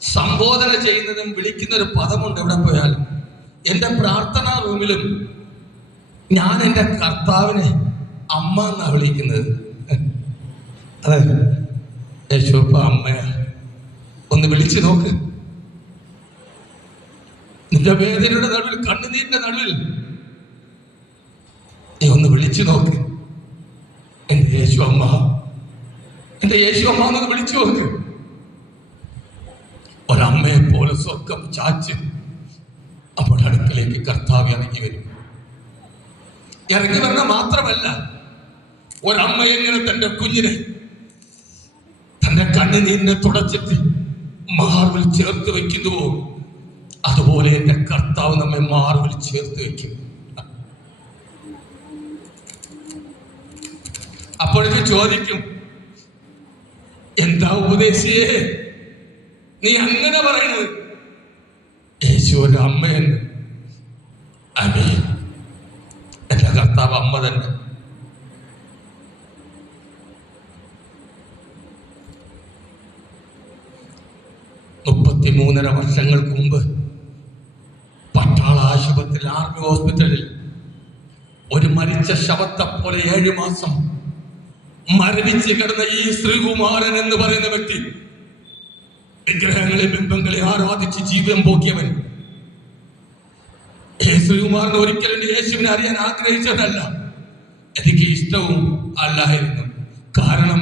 സംബോധന ചെയ്യുന്നതും വിളിക്കുന്ന ഒരു പദമുണ്ട്. എവിടെ പോയാലും എന്റെ പ്രാർത്ഥനാ റൂമിലും ഞാൻ എന്റെ കർത്താവിനെ അമ്മ എന്നാ വിളിക്കുന്നത്. അതെ, യേശുപ്പ അമ്മയാ. ഒന്ന് വിളിച്ചു നോക്ക്. നിന്റെ വേദനയുടെ നടുവിൽ, കണ്ണുനീരിന്റെ നടുവിൽ നീ ഒന്ന് വിളിച്ചു നോക്ക്. എന്റെ യേശു അമ്മ എന്നൊന്ന് വിളിച്ചു നോക്ക്. ഒരമ്മയെ പോലെ സ്വർഗം ചാച്ച് അപ്പോൾ അടുക്കലേക്ക് കർത്താവ് ഇറങ്ങി വരും. ഇറങ്ങി വരണ മാത്രമല്ല, ഒരമ്മ എങ്ങനെ തന്റെ കുഞ്ഞിനെ തന്റെ കണ്ണുനീരിനെ തുടച്ചിട്ട് മാർവിൽ ചേർത്ത് വെക്കുന്നുവോ, അതുപോലെ എന്റെ കർത്താവ് നമ്മെ മാർവിൽ ചേർത്ത് വെക്കും. അപ്പോഴേക്ക് ചോദിക്കും, എന്താ ഉപദേശിയേ നീ അങ്ങനെ പറയുന്നത്? യേശു ഒരു അമ്മയെന്ന്. അമ്മേ, എന്റെ കർത്താവ് അമ്മ തന്നെ. മൂന്നര വർഷങ്ങൾക്ക് മുമ്പ് പട്ടാള ആശുപത്രിയിൽ, ആർമി ഹോസ്പിറ്റലിൽ ഒരു മരിച്ച ശവത്തെ പോലെ 7 മാസം മരവിച്ച് കിടന്ന ഈ ശ്രീകുമാരൻ എന്ന് പറയുന്ന വ്യക്തി, വിഗ്രഹങ്ങളെ, ബിംബങ്ങളെ ആരാധിച്ച് ജീവിതം പോക്കിയവൻ. ശ്രീകുമാരൻ ഒരിക്കലും യേശുവിനെ അറിയാൻ ആഗ്രഹിച്ചതല്ല, എനിക്ക് ഇഷ്ടവും അല്ലായിരുന്നു. കാരണം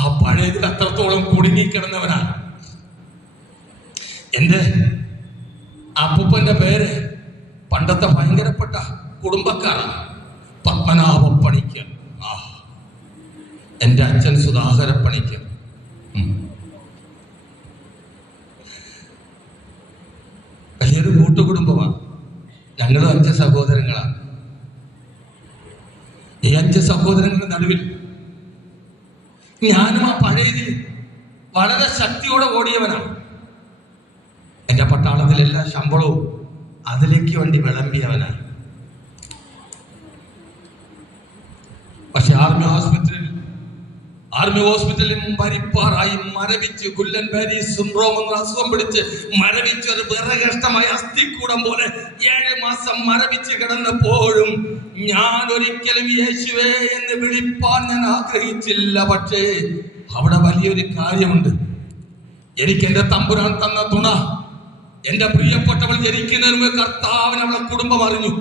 ആ പഴയതിൽ അത്രത്തോളം കുടുങ്ങിക്കിടന്നവനാണ്. എന്റെ അപ്പൂപ്പന്റെ പേര് പണ്ടത്തെ ഭയങ്കരപ്പെട്ട കുടുംബക്കാരാണ്, പത്മനാഭ പണിക്കർ. എന്റെ അച്ഛൻ സുധാകര പണിക്കർ. വലിയൊരു കൂട്ടുകുടുംബമാണ്. ഞങ്ങൾ 5 സഹോദരങ്ങളാണ്. ഈ 5 സഹോദരങ്ങളുടെ നടുവിൽ ഞാനും ആ പഴയതിൽ വളരെ ശക്തിയോടെ ഓടിയവനാണ്. എന്റെ പട്ടാളത്തിൽ എല്ലാ ശമ്പളവും അതിലേക്ക് വേണ്ടി വിളമ്പിയവനാണ്. പക്ഷെ ആർമി ഹോസ്പിറ്റലിൽ മരിപ്പാറായി മരവിച്ച്, ഗുല്ലൻ ബാരി സിൻഡ്രോം എന്ന അസുഖം പിടിച്ച് മരവിച്ച് ഒരു വിറകഷ്ടമായ അസ്ഥിക്കൂടം പോലെ 7 മാസം മരവിച്ച് കിടന്നപ്പോഴും ഞാൻ ഒരിക്കലും യേശുവേ എന്ന് വിളിപ്പാൻ ഞാൻ ആഗ്രഹിച്ചില്ല. പക്ഷേ അവിടെ വലിയൊരു കാര്യമുണ്ട്. എനിക്ക് എന്റെ തമ്പുരാൻ തന്ന തുണ, എന്റെ പ്രിയപ്പെട്ടവൾ ജനിക്കുന്നതിന് മുമ്പ് കർത്താവിന് അവളെ കുടുംബം അറിഞ്ഞു.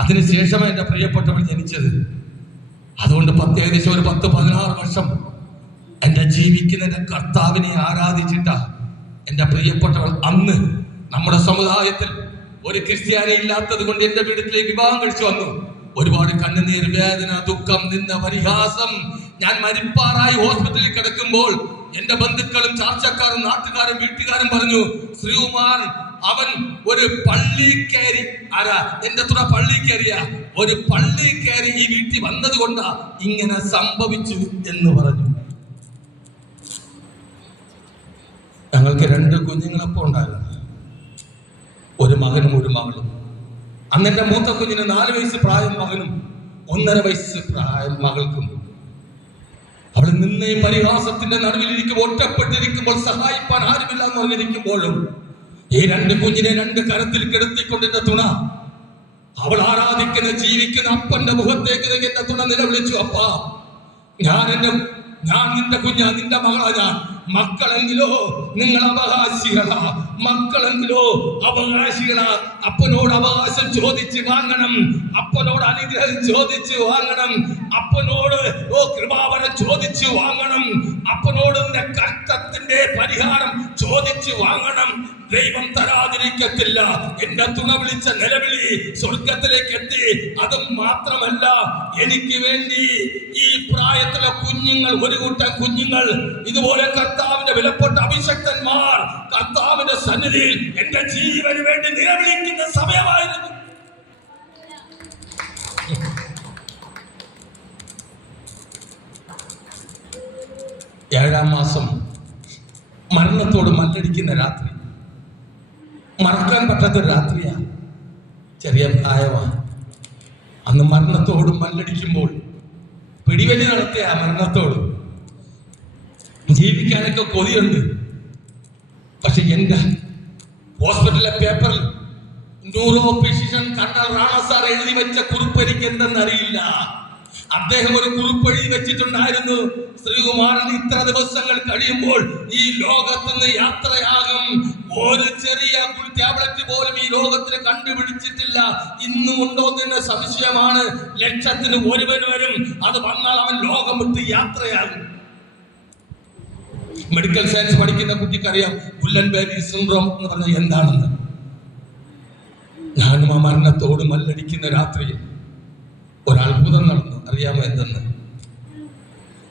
അതിനുശേഷം എന്റെ പ്രിയപ്പെട്ടവൾ ജനിച്ചത്. അതുകൊണ്ട് ഏകദേശം ഒരു 10-16 വർഷം എന്റെ ജീവിക്കുന്ന എന്റെ കർത്താവിനെ ആരാധിച്ചിട്ടാ എന്റെ പ്രിയപ്പെട്ടവൾ അന്ന് നമ്മുടെ സമുദായത്തിൽ ഒരു ക്രിസ്ത്യാനി ഇല്ലാത്തത് കൊണ്ട് എന്റെ വീട്ടിലേക്ക് വിവാഹം കഴിച്ചു വന്നു. ഒരുപാട് കണ്ണുനീർ, വേദന, ദുഃഖം, നിന്ന പരിഹാസം. ഞാൻ മരിപ്പാറായി ഹോസ്പിറ്റലിൽ കിടക്കുമ്പോൾ എന്റെ ബന്ധുക്കളും ചാർച്ചക്കാരും നാട്ടുകാരും വീട്ടുകാരും പറഞ്ഞു, ശ്രീകുമാർ അവൻ ഒരു പള്ളി കയറി, ആരാ എന്റെ തുറ പള്ളി കയറിയ ഒരു പള്ളി കയറി ഈ വീട്ടിൽ വന്നത് കൊണ്ടാ ഇങ്ങനെ സംഭവിച്ചു എന്ന് പറഞ്ഞു. ഞങ്ങൾക്ക് 2 കുഞ്ഞുങ്ങളൊപ്പം ഉണ്ടായിരുന്നു, ഒരു മകനും ഒരു മകളും. അന്ന് എന്റെ മൂത്ത കുഞ്ഞിന് 4 വയസ്സ് പ്രായം മകനും 1.5 വയസ്സ് പ്രായം മകൾക്കും. അവൾ നിന്നെയും പരിഹാസത്തിന്റെ നടുവിലിരിക്കുമ്പോൾ, ഒറ്റപ്പെട്ടിരിക്കുമ്പോൾ, സഹായിപ്പാൻ ആരുമില്ല എന്ന് പറഞ്ഞിരിക്കുമ്പോഴും ഈ 2 കുഞ്ഞിനെ 2 കരത്തിൽ കിടത്തിക്കൊണ്ടിരുന്ന തുണ, അവൾ ആരാധിക്കുന്ന ജീവിക്കുന്ന അപ്പന്റെ മുഖത്തേക്ക് എന്റെ തുണ നിലവിളിച്ചു, അപ്പാ ഞാൻ നിന്റെ കുഞ്ഞാ, നിന്റെ മകളാ ഞാൻ. മക്കളെങ്കിലോ നിങ്ങൾ അവകാശികളാ, മക്കളെങ്കിലോ അവകാശികളാ. അപ്പനോട് അവകാശം ചോദിച്ച് വാങ്ങണം, അപ്പനോട് അനുഗ്രഹം ചോദിച്ച് വാങ്ങണം, അപ്പനോട് കൃപാവരം ചോദിച്ച് വാങ്ങണം, അപ്പനോട് നിന്റെ കർത്തത്തിന്റെ പരിഹാരം ചോദിച്ച് വാങ്ങണം. ദൈവം തരാതിരിക്കത്തില്ല. എന്റെ തുണ വിളിച്ച നിലവിളി സ്വർഗത്തിലേക്ക് എത്തി. അതും മാത്രമല്ല, എനിക്ക് വേണ്ടി ഈ പ്രായത്തിലെ കുഞ്ഞുങ്ങൾ, ഒരു കൂട്ടം കുഞ്ഞുങ്ങൾ ഇതുപോലെ കർത്താവിന്റെ വിലപ്പെട്ട അഭിഷക്തന്മാർ കർത്താവിന്റെ സന്നിധിയിൽ എന്റെ ജീവന് വേണ്ടി നിലവിളിക്കുന്ന സമയമായിരുന്നു. 7-ാം മാസം മരണത്തോട് മല്ലടിക്കുന്ന രാത്രി, മറക്കാൻ പറ്റാത്തൊരു രാത്രിയാ. ചെറിയ പ്രായമാണ്. അന്ന് മരണത്തോട് മല്ലടിക്കുമ്പോൾ പിടിവലി നടത്തിയ ആ മരണത്തോട് ജീവിക്കാനൊക്കെ കൊതിയുണ്ട്. പക്ഷെ എന്റെ ഹോസ്പിറ്റലിലെ പേപ്പറിൽ neuro physician kernel Rana sir എഴുതി വെച്ച കുറിപ്പ് എനിക്ക് എന്തെന്നറിയില്ല. അദ്ദേഹം ഒരു കുറിപ്പ് എഴുതി വെച്ചിട്ടുണ്ടായിരുന്നു, ശ്രീകുമാരൻ ഇത്ര ദിവസങ്ങൾ കഴിയുമ്പോൾ ഈ ലോകത്ത് നിന്ന് യാത്രയാകും. ഒരു ചെറിയ ടാബ്ലറ്റ് പോലും ഈ ലോകത്തിന് കണ്ടുപിടിച്ചിട്ടില്ല. ഇന്നും ഉണ്ടോ എന്ന് സംശയമാണ്. 1,00,000-ന് ഒരുവന് വരും. അത് വന്നാൽ അവൻ ലോകം വിട്ട് യാത്രയാകും. മെഡിക്കൽ സയൻസ് പഠിക്കുന്ന കുട്ടിക്കറിയാം ഗുല്ലൻ ബേബി സിൻഡ്രോം എന്ന് പറഞ്ഞാൽ എന്താണെന്ന്. ഞാനും ആ മരണത്തോട് മല്ലടിക്കുന്ന രാത്രിയിൽ ഒരത്ഭുതം നടന്നു. അറിയാമോ എന്തെന്ന്?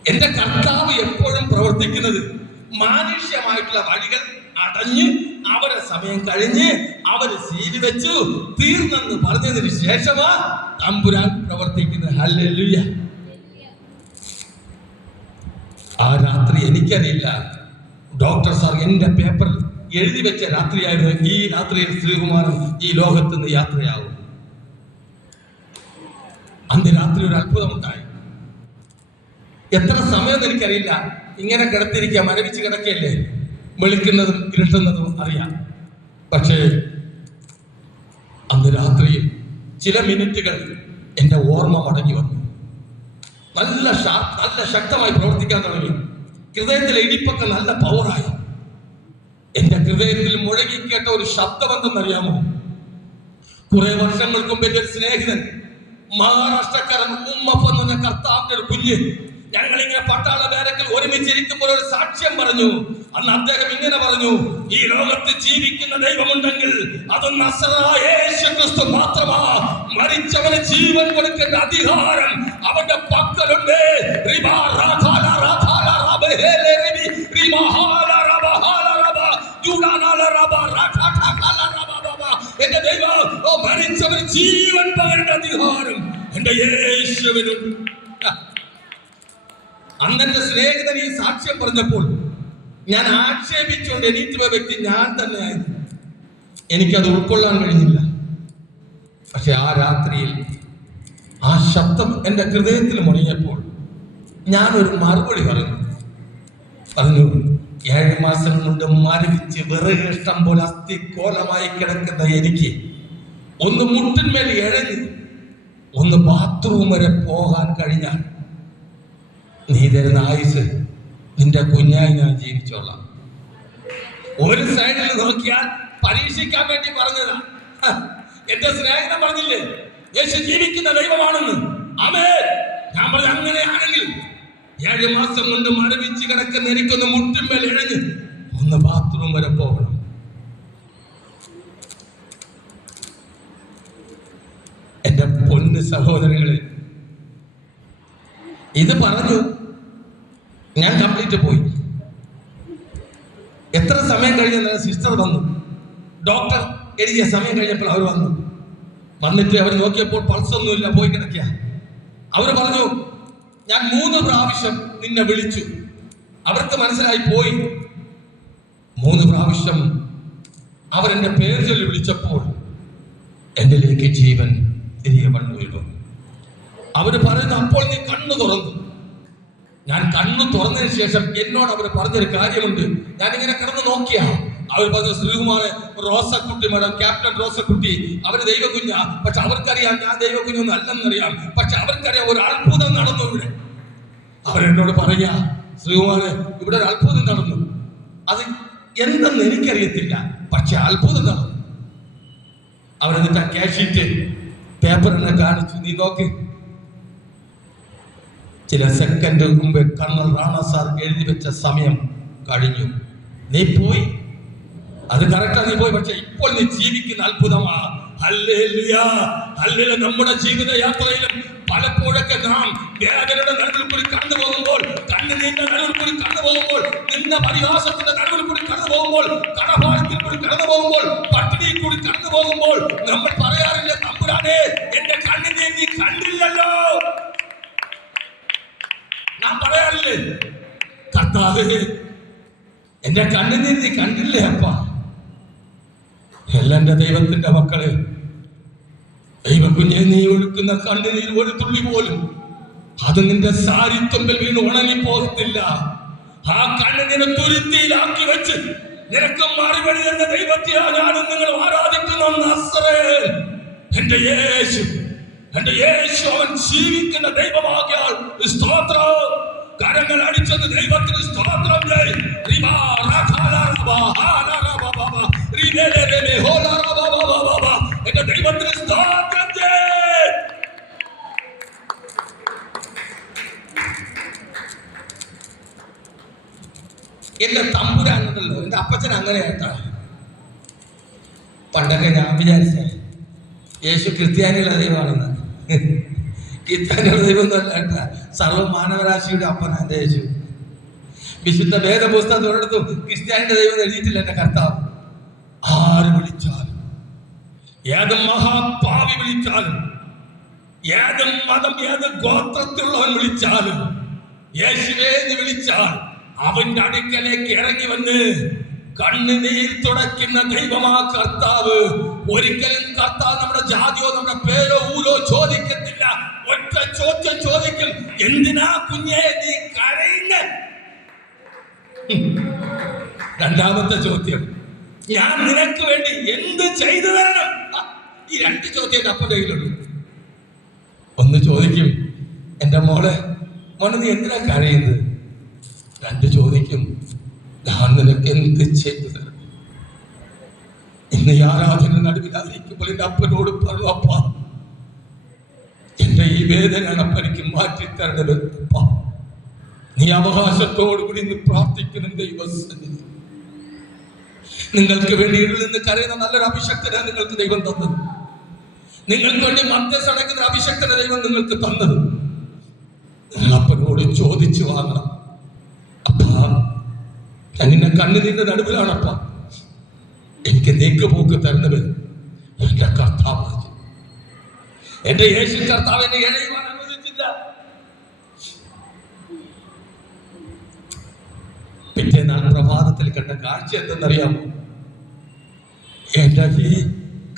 എന്റെ കർത്താവ് എപ്പോഴും പ്രവർത്തിക്കുന്നത് മാനുഷ്യമായിട്ടുള്ള വഴികൾ അടഞ്ഞ് അവരെ സമയം കഴിഞ്ഞ് അവര് സീല് വെച്ചു തീർന്നെന്ന് പറഞ്ഞതിന് ശേഷമാ തമ്പുരാൻ പ്രവർത്തിക്കുന്നത്. ഹല്ലേലൂയ. ആ രാത്രി എനിക്കറിയില്ല, ഡോക്ടർ സാർ എന്റെ പേപ്പറിൽ എഴുതി വെച്ച രാത്രിയായിരുന്നു. ഈ രാത്രിയിൽ ശ്രീകുമാരൻ ഈ ലോകത്ത് നിന്ന് യാത്രയാകും. അന്ന് രാത്രി ഒരു അത്ഭുതം ഉണ്ടായി. എത്ര സമയം എനിക്കറിയില്ല. ഇങ്ങനെ കിടത്തിരിക്കുക, മരവിച്ച് കിടക്കുകയല്ലേ, വെളുക്കുന്നതും ഇരുട്ടുന്നതും അറിയാം. പക്ഷേ അന്ന് രാത്രിയിൽ ചില മിനിറ്റുകൾ എന്റെ ഓർമ്മ മടങ്ങി വന്നു. നല്ല ശക്തമായി പ്രവർത്തിക്കാൻ തുടങ്ങി. ഹൃദയത്തിലെ ഇടിപ്പൊക്കെ നല്ല പവറായി. എന്റെ ഹൃദയത്തിൽ മുഴങ്ങിക്കേട്ട ഒരു ശബ്ദം എന്തെന്നറിയാമോ? കുറെ വർഷങ്ങൾക്ക് മുമ്പ് എന്റെ ഒരു സ്നേഹിതൻ, മഹാരാഷ്ട്രക്കാരൻ ഉമ്മഫ് എന്ന കർത്താവിന്റെ ഒരു കുഞ്ഞ്, ഞങ്ങളിങ്ങനെ പട്ടാള ബാരക്കിൽ ഒരുമിച്ചിരിക്കുമ്പോൾ ഒരു സാക്ഷ്യം പറഞ്ഞു. അന്ന് അദ്ദേഹം ഇങ്ങനെ പറഞ്ഞു, ഈ ലോകത്ത് ജീവിക്കുന്ന ദൈവമുണ്ടെങ്കിൽ അത് നസറായ യേശു ക്രിസ്തു മാത്രമാ. മരിച്ചവന് ജീവൻ കൊടുക്കേണ്ട അധികാരം അവന്റെ പക്കലുണ്ട്. എന്റെ ദൈവം മരിച്ചവന് ജീവൻ പകരേണ്ട അധികാരം എന്റെ യേശുവിനുണ്ട്. അന്നെന്റെ സ്നേഹിതൻ ഈ സാക്ഷ്യം പറഞ്ഞപ്പോൾ ഞാൻ ആക്ഷേപിച്ചുകൊണ്ട് എണീറ്റ് പോയ വ്യക്തി ഞാൻ തന്നെയായിരുന്നു. എനിക്കത് ഉൾക്കൊള്ളാൻ കഴിഞ്ഞില്ല. പക്ഷെ ആ രാത്രിയിൽ ആ ശബ്ദം എന്റെ ഹൃദയത്തിൽ മുഴങ്ങിയപ്പോൾ ഞാനൊരു മറുപടി പറഞ്ഞു. 7 മാസം കൊണ്ട് മരവിച്ച് വിറക് ഇഷ്ടം പോലെ അസ്ഥിക്കോലമായി കിടക്കുന്ന എനിക്ക് ഒന്ന് മുട്ടിന്മേൽ എഴഞ്ഞ് ഒന്ന് ബാത്റൂം വരെ പോകാൻ കഴിഞ്ഞാൽ നീ തരുന്ന ആയുസ് നിന്റെ കുഞ്ഞായി ഞാൻ ജീവിച്ചോളാം. ഒരു സൈഡിൽ നോക്കിയാൽ പരീക്ഷിക്കാൻ വേണ്ടി പറഞ്ഞതാ. എന്റെ സ്നേഹിതൻ പറഞ്ഞില്ലേ യേശു ജീവിക്കുന്ന ദൈവമാണെന്ന്. ആമേൻ. ഞാൻ പറഞ്ഞു അങ്ങനെയാണെങ്കിൽ 7 മാസം കൊണ്ട് മരവിച്ച് കിടക്കുന്ന എനിക്കൊന്ന് മുട്ടിന്മേൽ ഇഴഞ്ഞ് ഒന്ന് ബാത്റൂം വരെ പോകണം. എൻ്റെ പൊന്ന് സഹോദരങ്ങളെ, ഇത് പറഞ്ഞു ഞാൻ കംപ്ലീറ്റ് പോയി. എത്ര സമയം കഴിഞ്ഞ സിസ്റ്റർ വന്നു, ഡോക്ടർ എഴുതിയ സമയം കഴിഞ്ഞപ്പോൾ അവർ വന്നിട്ട് അവർ നോക്കിയപ്പോൾ പൾസൊന്നുമില്ല, പോയി കിടക്കുക. അവർ പറഞ്ഞു, ഞാൻ 3 പ്രാവശ്യം നിന്നെ വിളിച്ചു. അവർക്ക് മനസ്സിലായി പോയി. 3 പ്രാവശ്യം അവരെന്റെ പേര് ചൊല്ലി വിളിച്ചപ്പോൾ എന്നിലേക്ക് ജീവൻ തിരികെ വന്നു വീണു. അവര് പറയുന്നു, അപ്പോൾ നീ കണ്ണു തുറന്നു. ഞാൻ കണ്ണു തുറന്നതിന് ശേഷം എന്നോട് അവർ പറഞ്ഞൊരു കാര്യമുണ്ട്. ഞാനിങ്ങനെ കിടന്ന് നോക്കിയ അവർ പറഞ്ഞു, ശ്രീകുമാറെ, റോസക്കുട്ടി മേഡം, ക്യാപ്റ്റൻ റോസക്കുട്ടി, അവര് ദൈവകുഞ്ഞ. പക്ഷെ അവർക്കറിയാം ഞാൻ ദൈവകുഞ്ഞൊന്നും അല്ലെന്നറിയാം. പക്ഷെ അവർക്കറിയാം ഒരു അത്ഭുതം നടന്നു ഇവിടെ. അവരെന്നോട് പറയാ, ശ്രീകുമാറെ, ഇവിടെ ഒരു അത്ഭുതം നടന്നു. അത് എന്തെന്ന് എനിക്കറിയത്തില്ല, പക്ഷെ അത്ഭുതം നടന്നു. അവരെന്നിട്ട് ആ ക്യാഷീറ്റ് പേപ്പറെല്ലാം കാണിച്ചു, നീ നോക്ക്. ചില സെക്കൻഡ് മുമ്പ് കർണൽ റാണ സാർ എഴുതി വെച്ച സമയം കഴിഞ്ഞു. നീ പോയി, അത് കറക്റ്റാ, നീ പോയി. പക്ഷെ ഇപ്പോൾ നീ ജീവിക്കുന്ന അത്ഭുതമാ. Hallelujah, hallelujah. നമ്മുടെ ജീവിത യാത്രയിലും പലപ്പോഴൊക്കെ നാം വേദനയുടെ നടുവിൽ കൂടി കടന്നു പോകുമ്പോൾ, കണ്ണുനീരിന്റെ നടുവിൽ കൂടി കടന്നു പോകുമ്പോൾ, നിന്ന പരിഹാസത്തിന്റെ നടുവിൽ കൂടി കടന്നു പോകുമ്പോൾ, കടഭാരത്തിൽ കൂടി കടന്നു പോകുമ്പോൾ, പട്ടിണിയിൽ കൂടി കടന്നു പോകുമ്പോൾ നമ്മൾ പറയാറില്ല, തമ്പുരാനേ, എന്റെ കണ്ണുനീർ നീ കണ്ടില്ലല്ലോ. ഞാൻ പറയാറില്ലേ, കർത്താവേ, എന്റെ കണ്ണുനീർ നീ കണ്ടില്ലേ അപ്പ. എല്ലാം എന്റെ ദൈവത്തിന്റെ മക്കളെ, ദൈവകുഞ്ഞെ, നീ ഒഴുക്കുന്ന കണ്ണുനീർ ഒരു തുള്ളി പോലും അത് നിന്റെ സാരിത്തുമ്പിൽ വീണ് ഉണങ്ങിപ്പോകത്തില്ല. ആ കണ്ണുനീരെ തുരുത്തിയിലാക്കി വെച്ച് നിനക്ക് മറുപടി എന്ന ദൈവത്തെയാണ് ഞാനും നിങ്ങൾ ആരാധിക്കുന്ന നസറേൻ. എന്റെ യേശു, എന്റെ യേശു, അവൻ ജീവിക്കുന്ന ദൈവമാകിയാൽ സ്തോത്രം. കരങ്ങൾ അടിച്ചത് ദൈവത്തിന് സ്തോത്രം. എന്റെ ദൈവത്തിന് സ്തോത്രം. എന്റെ തമ്പുരാനുണ്ടല്ലോ, എന്റെ അപ്പച്ചൻ അങ്ങനെയാട്ടാ. പണ്ടൊക്കെ ഞാൻ വിചാരിച്ച യേശു ക്രിസ്ത്യാനികളുടെ ദൈവമാണെന്ന്. ക്രിസ്ത്യാനികളുടെ ദൈവം എന്നല്ല കേട്ടാ, സർവ്വ മാനവരാശിയുടെ അപ്പനാ എന്റെ യേശു. വിശുദ്ധ വേദപുസ്തകം ഒരിടത്തും ക്രിസ്ത്യാനിയുടെ ദൈവം എഴുതിയിട്ടില്ല എന്റെ കർത്താവ്. ആര് വിളിച്ചാലും, ഏത് മഹാപാവി വിളിച്ചാലും, ഏത് മതം, ഏത് ഗോത്രത്തിലുള്ളവൻ വിളിച്ചാലും, യേശുവേ എന്ന് വിളിച്ചാൽ അവന്റെ അടുക്കലേക്ക് ഇറങ്ങി വന്ന് കണ്ണുനീർ തുടയ്ക്കുന്ന ദൈവമാ കർത്താവ്. ഒരിക്കലും കർത്താവ് നമ്മുടെ ജാതിയോ നമ്മുടെ പേരോ ഊരോ ചോദിക്കത്തില്ല. ഒറ്റ ചോദ്യം ചോദിക്കും, എന്തിനാ കുഞ്ഞേ നീ കരയുന്നേ? രണ്ടാമത്തെ ചോദ്യം, ഞാൻ നിനക്ക് വേണ്ടി എന്ത് ചെയ്തു തരണം? ഈ 2 ചോദ്യം അപ്പൻ്റെ കയ്യിലുള്ളൂ. ഒന്ന് ചോദിക്കും, എന്റെ മോളെ നീ എന്തിനാ കരയുന്നത്? 2 ചോദിക്കും, ഞാൻ നിനക്ക് എന്ത് ചെയ്തു തരണം? ഇന്ന് ഈ ആരാധന നടുവിലായിരിക്കുമ്പോൾ എന്റെ അപ്പനോട് പറഞ്ഞു, അപ്പ, എന്റെ ഈ വേദനയാണ് അപ്പനിക്ക് മാറ്റിത്തരണമപ്പ. നീ അവകാശത്തോടുകൂടി ഇന്ന് പ്രാർത്ഥിക്കണം ദൈവസന്നിധി. നിങ്ങൾക്ക് വേണ്ടി ഇരുളിൽ നിന്ന് കരയുന്ന നല്ലൊരു അഭിഷക്തനാണ് നിങ്ങൾക്ക് ദൈവം തന്നത്. നിങ്ങൾക്ക് വേണ്ടി മധ്യസ്ഥ അടയ്ക്കുന്ന അഭിഷക്തന ദൈവം നിങ്ങൾക്ക് തന്നത്. നിങ്ങൾ അപ്പനോട് ചോദിച്ചു വാങ്ങണം, അപ്പാ, ഞാൻ നിന്നെ കണ്ണുനീരിന്റെ നടുവിലാണപ്പ, എനിക്ക് നീക്കുപോക്ക് തരുന്നവൻ എന്റെ കർത്താവ്. എന്റെ യേശു കർത്താവ് എന്നെ എഴയുവാൻ അനുവദിച്ചില്ല. പിറ്റേന്നാൾ പ്രഭാതത്തിൽ കണ്ട കാഴ്ച എന്തെന്നറിയാമോ? എന്റെ ഈ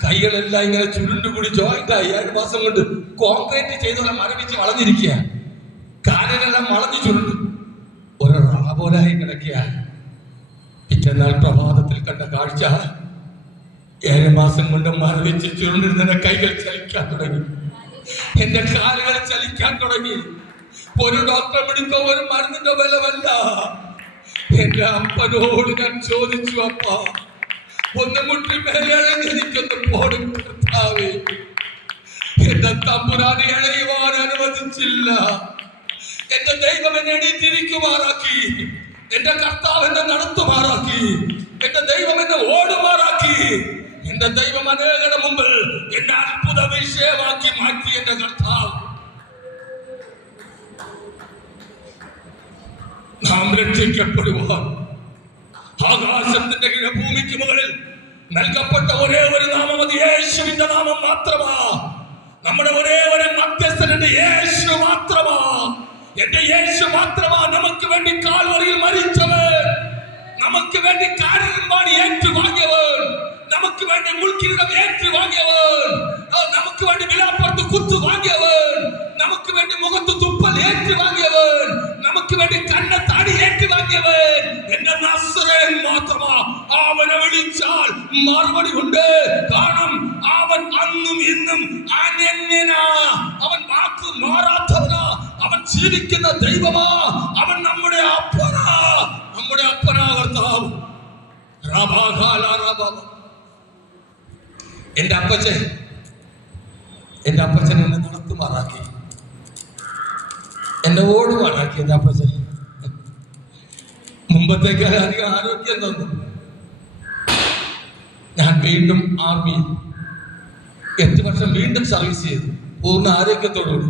കൈകളെല്ലാം ഇങ്ങനെ ചുരുണ്ടുകൂടി ജോയിന്റായി. 7 മാസം കൊണ്ട് കോൺക്രീറ്റ് ചെയ്തോളം മരവിച്ച് വളഞ്ഞിരിക്കുക. കാലിനെല്ലാം വളഞ്ഞു ചുരുണ്ടു, ഒരു റള പോലായി കിടക്കുക. പിറ്റേന്നാൾ പ്രഭാതത്തിൽ കണ്ട കാഴ്ച, 7 മാസം കൊണ്ട് മരവിച്ച് ചുരുണ്ടിരുന്ന കൈകൾ ചലിക്കാൻ തുടങ്ങി, എന്റെ കാലുകൾ ചലിക്കാൻ തുടങ്ങി. ഒരു ഡോക്ടറെ പിടിക്കോ, ഒരു മരുന്നിന്റെ ബലമല്ല. എന്റെ അപ്പനോട് ഞാൻ ചോദിച്ചു, അപ്പ, ഒന്ന് മുട്ടി മേലെ എനിക്കൊന്ന് പോടും കർത്താവേ. എന്റെ തമ്പുരാനെ എഴയുവാൻ അനുവദിച്ചില്ല. എന്റെ ദൈവം എന്നെ എണീറ്റിരിക്കുമാറാക്കി. എന്റെ കർത്താവ് എന്നെ നടത്തുമാറാക്കി. എന്റെ ദൈവം എന്നെ ഓടുമാറാക്കി. എന്റെ ദൈവം അനേകരുടെ മുമ്പിൽ എന്നെ അത്ഭുത വിഷയമാക്കി മാറ്റി എന്റെ കർത്താവ്. നാം രക്ഷിക്കപ്പെടുവാൻ ആകാശത്തിന്റെ കീഴെ ഭൂമിക്ക് മുകളിൽ നൽകപ്പെട്ട ഒരേ ഒരു നാമം അത് യേശുവിന്റെ നാമം മാത്രമാ. നമ്മുടെ ഒരേ ഒരു മധ്യസ്ഥന്റെ യേശു മാത്രമാ. എന്റെ യേശു മാത്രമാ നമുക്ക് വേണ്ടി കാൽവറിയിൽ മരിച്ചവൻ, നമുക്ക് വേണ്ടി കാരണമാണ് ഏറ്റുവാങ്ങിയവൻ, നമുക്ക് വേണ്ടി മുൾക്കിരീടം ഏറ്റുവാങ്ങിയവൻ, നമുക്ക് വേണ്ടി വിലാപ്പുറത്ത് കുത്തു വാങ്ങിയവൻ, നമുക്ക് വേണ്ടി മുഖത്ത് തുപ്പൽ ഏറ്റുവാങ്ങിയവൻ, നമുക്ക് വേണ്ടി കണ്ണത്താടി ഏറ്റുവാങ്ങിയവൻ എന്റെ നസ്രയൻ മാത്രമാ. അവനെ വിളിച്ചാൽ മറുപടി ഉണ്ട്. കാരണം അവൻ അന്നും ഇന്നും അനന്യനാ. അവൻ വാക്ക് മാറാത്തവനാ. അവൻ ജീവിക്കുന്ന ദൈവമാ. അവൻ നമ്മുടെ അപ്പനാ, നമ്മുടെ അപ്പനാ കർത്താവ്. എന്റെ അപ്പച്ചൻ എന്നെ നടത്തുമാറാക്കി, എന്നെ ഓടുമാറാക്കി. എന്റെ അപ്പച്ചൻ മുമ്പത്തേക്കാൾ അധികം ആരോഗ്യം തന്നു. ഞാൻ വീണ്ടും ആർമിയിൽ 8 വർഷം വീണ്ടും സർവീസ് ചെയ്തു, പൂർണ്ണ ആരോഗ്യത്തോടുകൂടി.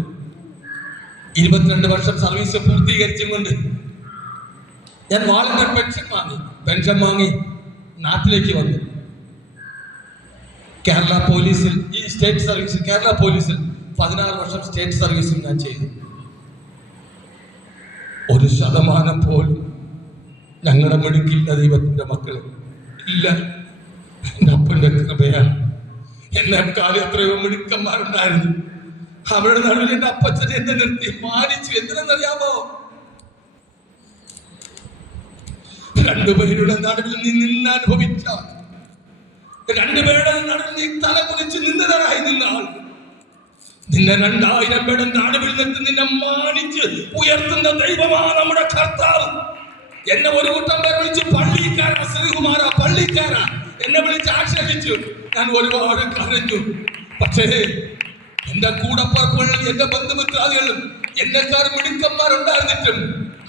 22 വർഷം സർവീസ് പൂർത്തീകരിച്ചും കൊണ്ട് ഞാൻ വാളണ്ടിയർ പെൻഷൻ വാങ്ങി നാട്ടിലേക്ക് വന്നു. കേരള പോലീസിൽ, ഈ സ്റ്റേറ്റ് സർവീസിൽ, കേരള പോലീസിൽ 16 വർഷം സ്റ്റേറ്റ് സർവീസും ഞാൻ ചെയ്തു. 1% പോലും ഞങ്ങളുടെ മിടുക്കില്ല ദൈവത്തിന്റെ മക്കള് ഇല്ല. എൻ്റെ അപ്പന്റെ കൃപയാണ്. എന്നെ കാലം എത്രയോ മിടുക്കന്മാരുണ്ടായിരുന്നു. അവരുടെ നടുവിൽ എന്റെ അപ്പച്ചനെ എന്നെ നിർത്തി മാനിച്ചു. എന്തിനെന്നറിയാമോ? 2 പേരുടെ നടുവിൽ നീ നിന്നനുഭവിച്ച, 2 പേരുടെ നടുവിൽ നീ തല കുറിച്ച് നിന്നതരായി നിന്നാൽ, നിന്നെ 2000 പേരുടെ നടുവിൽ നിർത്തി നിന്നെ മാനിച്ച് ഉയർത്തുന്ന ദൈവമാ നമ്മുടെ കർത്താവ്. എന്നെ ഒരു കൂട്ടം പേർ വിളിച്ച് പള്ളിക്കാരാ, ശ്രീകുമാര പള്ളിക്കാരാ എന്നെ വിളിച്ച് ആക്ഷേപിച്ചു. ഞാൻ ഒരുപാട് കരഞ്ഞു. പക്ഷേ എന്റെ കൂടപ്പുറപ്പുകളിൽ എന്റെ ബന്ധുമിത്രാദികളും എന്നെക്കാർ മിടുക്കന്മാരുണ്ടായിരുന്നിട്ടും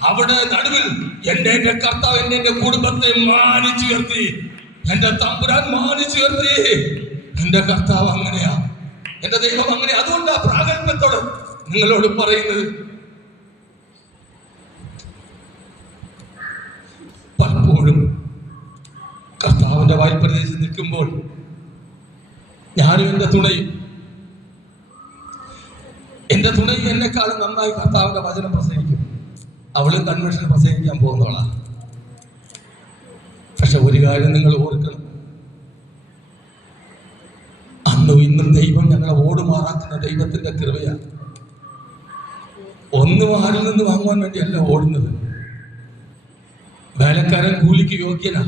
അവിടെ നടുവിൽ എന്റെ കർത്താവ് എന്റെ കുടുംബത്തെ മാനിച്ചുയർത്തി. എന്റെ തമ്പുരാൻ മാനിച്ചുയർത്തി. എന്റെ കർത്താവ് അങ്ങനെയാ, എന്റെ ദൈവം അങ്ങനെ. അതുകൊണ്ടാ പ്രാഗൽഭ്യത്തോട് നിങ്ങളോട് പറയുന്നത്. പലപ്പോഴും കർത്താവിന്റെ വായ്പ്രദേശത്ത് നിൽക്കുമ്പോൾ ഞാനും എന്റെ തുണയും എന്നെക്കാളും നന്നായി കർത്താവിന്റെ വചനം പ്രസംഗിക്കും. അവളും കൺവെൻഷൻ പ്രസംഗിക്കാൻ പോകുന്നവളാണ്. പക്ഷെ ഒരു കാര്യം നിങ്ങൾ ഓർക്കണം, അന്നും ഇന്നും ദൈവം ഞങ്ങളെ ഓടുമാറാക്കുന്ന ദൈവത്തിന്റെ കൃപയാണ്. ഒന്നും ആരിൽ നിന്ന് വാങ്ങുവാൻ വേണ്ടിയല്ല ഓടുന്നത്. വേലക്കാരൻ കൂലിക്ക് യോഗ്യനാ,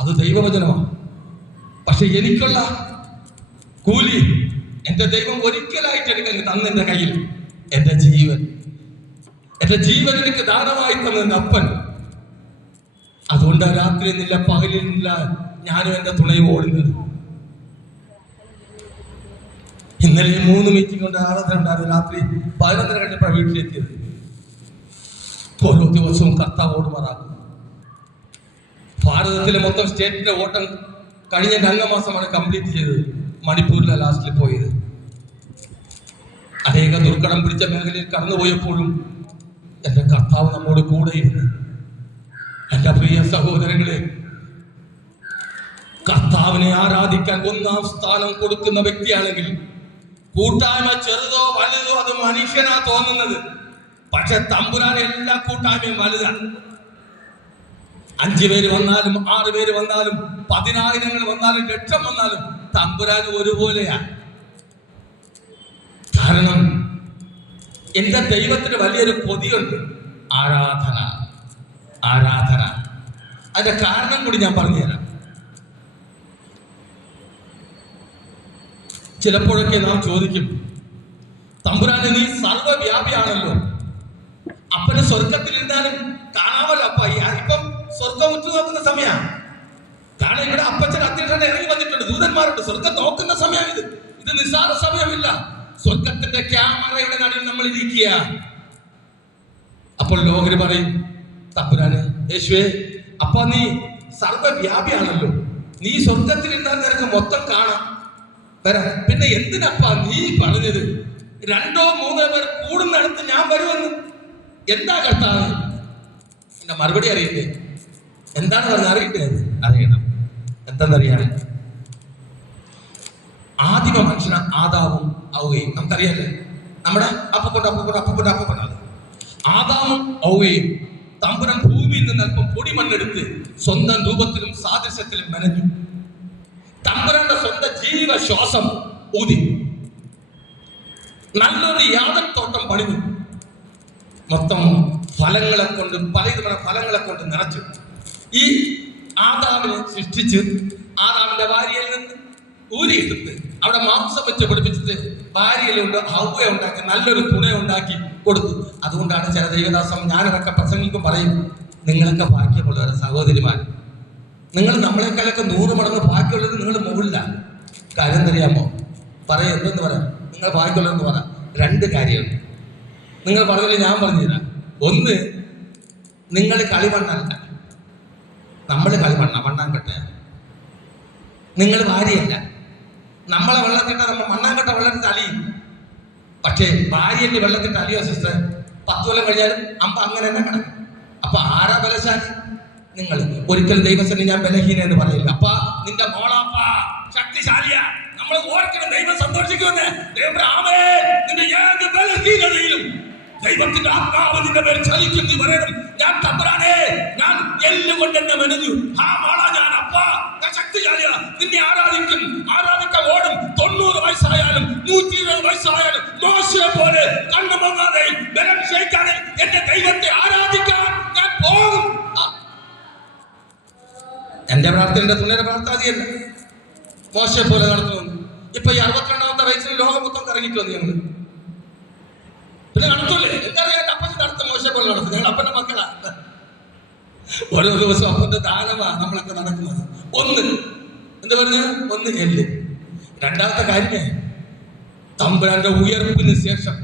അത് ദൈവവചനമാണ്. പക്ഷെ എനിക്കുള്ള കൂലി എന്റെ ദൈവം ഒരിക്കലായിട്ട് എനിക്ക് തന്നെന്റെ കയ്യിൽ എന്റെ ജീവൻ എനിക്ക് ദാനമായി തന്നെന്റെ അപ്പൻ. അതുകൊണ്ട് രാത്രി നില്ല പകലിൽ നില്ല ഞാനും എന്റെ തുണയും ഓടുന്നത്. ഇന്നലെ 3 മീറ്റിംഗ് കൊണ്ട് ആരാധന ഉണ്ടായിരുന്നു. രാത്രി 11 കഴിഞ്ഞപ്പോഴാണ് വീട്ടിലെത്തിയത്. ഓരോ ദിവസവും കർത്താവ് ഓടുമാറാക്കും. ഭാരതത്തിലെ മൊത്തം സ്റ്റേറ്റിന്റെ ഓട്ടം കഴിഞ്ഞ 2 മാസമാണ് കംപ്ലീറ്റ് ചെയ്തത്. മണിപ്പൂരിലെ ലാസ്റ്റിൽ പോയത്. അനേക ദുർഘടം പിടിച്ച മേഖലയിൽ കടന്നുപോയപ്പോഴും എന്റെ കർത്താവ് നമ്മോട് കൂടെയിരുന്നു. എന്റെ പ്രിയ സഹോദരങ്ങളെ, കർത്താവിനെ ആരാധിക്കാൻ 1ാം സ്ഥാനം കൊടുക്കുന്ന വ്യക്തിയാണെങ്കിൽ കൂട്ടായ്മ ചെറുതോ വലുതോ അത് മനുഷ്യനാ തോന്നുന്നത്. പക്ഷെ തമ്പുരാൻ എല്ലാ കൂട്ടായ്മയും വലുതാണ്. 5 പേര് വന്നാലും 6 പേര് വന്നാലും 10,000 വന്നാലും 1,00,000 വന്നാലും തമ്പുരാൻ ഒരുപോലെയാ. കാരണം എന്റെ ദൈവത്തിന് വലിയൊരു കൊതിയുണ്ട്, ആരാധന. അതിന്റെ കാരണം കൂടി ഞാൻ പറഞ്ഞുതരാം. ചിലപ്പോഴൊക്കെ നാം ചോദിക്കും, തമ്പുരാനെ നീ സർവ്വവ്യാപിയാണല്ലോ, അപ്പന് സ്വർഗത്തിലിരുന്നാലും കാണാമല്ലോ. അപ്പ ഇപ്പം സ്വർഗം ഉറ്റു നോക്കുന്ന സമയമാണ്. കാരണം ഇവിടെ അപ്പച്ചൻ അധ്യക്ഷനെ ഇറങ്ങി വന്നിട്ടുണ്ട്, ദൂതന്മാരുണ്ട്. സ്വർഗം നോക്കുന്ന സമയം ഇത് നിസ്സാര സമയമില്ല. സ്വർഗത്തിന്റെ ക്യാമറയുടെ നടുവിൽ നമ്മൾ ഇരിക്കുക. അപ്പോൾ ലോകര് പറയും, തമ്പുരാനെ യേശുവേ, അപ്പ നീ സർവ്വവ്യാപിയാണല്ലോ, നീ സ്വർഗത്തിലിരുന്നാൽ നിനക്ക് മൊത്തം കാണാം. വരാം. പിന്നെ എന്തിനപ്പാ നീ പറഞ്ഞത് 2-3 പേർ കൂടുന്നിടത്ത് ഞാൻ വരുമെന്ന്? എന്താ കർത്താവ്? എന്റെ മറുപടി അറിയില്ലേ? എന്താണ് പറഞ്ഞ അറിയില്ലേ? അറിയണം. എന്താണെന്നറിയാൻ, ആദിമ മനുഷ്യന ആദാമും ഔവയും നമുക്കറിയാല്ലേ. നമ്മുടെ അപ്പനാണ് ആദാമും ഔവയും. തമ്പുരാൻ ഭൂമിയിൽ നിന്ന് അല്പം പൊടിമണ്ണെടുത്ത് സ്വന്തം രൂപത്തിലും സാദൃശ്യത്തിലും മെനഞ്ഞു. തമ്പുരാന്റെ സ്വന്തം ജീവശ്വാസം ഊതി നല്ലൊരു യാദൻ തോട്ടം പണിഞ്ഞു. മൊത്തം ഫലങ്ങളെ കൊണ്ട്, പലവിധമായ ഫലങ്ങളെ കൊണ്ട് നിറച്ചു. ഈ ആദാമിനെ സൃഷ്ടിച്ച് ആദാമിന്റെ ഭാര്യയിൽ നിന്ന് ഊരിയെടുത്ത് അവിടെ മാംസം വെച്ച് പിടിപ്പിച്ചിട്ട് ഭാര്യയിലുണ്ട് ഹൗവ ഉണ്ടാക്കി നല്ലൊരു തുണ ഉണ്ടാക്കി കൊടുത്തു. അതുകൊണ്ടാണ് ചില ദൈവദാസം ഞാനൊക്കെ പ്രസംഗിക്കും പറയും, നിങ്ങളൊക്കെ ഭാഗ്യമുള്ളവരെ സഹോദരിമാർ, നിങ്ങൾ നമ്മളെക്കാളൊക്കെ 100 മടങ്ങ് ബാക്കിയുള്ളത് നിങ്ങൾ മുകളിലാണ്. കാര്യം അറിയാമോ? പറയാം, എന്തെന്ന് പറയാം, നിങ്ങൾ ബാക്കിയുള്ളതെന്ന് പറയാം. 2 കാര്യമുണ്ട്. നിങ്ങൾ പറഞ്ഞില്ല, ഞാൻ പറഞ്ഞുതരാം. ഒന്ന്, നിങ്ങൾ കളിമണ്ണല്ല, നമ്മൾ കളിമണ്ണ, മണ്ണാങ്കട്ടയാണ്. നിങ്ങൾ ഭാര്യയല്ല, നമ്മളെ വെള്ളത്തിട്ട നമ്മൾ മണ്ണാങ്കട്ട വെള്ളത്തിൽ അലിയും. പക്ഷേ ഭാര്യന്റെ വെള്ളത്തിട്ട് അലിയോ സിസ്റ്റർ? 10 കൊല്ലം കഴിഞ്ഞാലും അമ്പ അങ്ങനെ തന്നെ കിടക്കും. അപ്പൊ ആരാ ബലശാലി? നിങ്ങൾ. ഒരിക്കലും ദൈവസേന ഞാൻ ബലഹീന എന്ന് പറയില്ല. അപ്പ നിന്റെ മോളാപ്പ ശക്തിശാലിയാ. നമ്മൾ ഓർക്കണം, ദൈവം സന്തോഷിക്കുമെന്ന്. നിന്റെ ഏത് ബലഹീനതയിലും ദൈവത്തിന്റെ ആത്മാവ് നിന്റെ പേര് ചലിക്കും. നീ പറയണം, ഞാൻ തമ്പുരാനേ, ഞാൻ എല്ലുകൊണ്ട് എന്നെ മെനഞ്ഞു. ആ മോളാ ഞാൻ, അപ്പ ഞാൻ ശക്തിശാലിയാ. നിന്നെ ആരാധിക്കും, ആരാധിക്കാൻ ഓടും. 90 വയസ്സായാലും 120 വയസ്സായാലും മോശയെ പോലെ കണ്ണു മങ്ങാതെ ബലം ക്ഷയിക്കാതെ എന്റെ ദൈവത്തെ ആരാധിക്കാൻ ഞാൻ പോകും. എന്റെ പ്രാർത്ഥനയുടെ തുണയുടെ പ്രാർത്ഥനയല്ല, മോശയെ പോലെ നടത്തുന്നു. ഇപ്പൊ ഈ 62ാമത്തെ വയസ്സിൽ ലോകം മൊത്തം കറങ്ങിട്ട് വന്നു ഞങ്ങള്. പിന്നെ നടത്തൂലേ? എന്തറിയാം, അപ്പൻ നടത്തും, മോശയെ പോലെ നടത്തും. ഞങ്ങൾ അപ്പന്റെ മക്കളാ. ഓരോ ദിവസവും അപ്പന്റെ ദാനമാ നമ്മളൊക്കെ നടക്കുന്നത്. ഒന്ന് എന്താ പറഞ്ഞ, ഒന്ന് എല്ല്. 2ാമത്തെ കാര്യമേ, തമ്പുരാന്റെ ഉയർപ്പിന് ശേഷം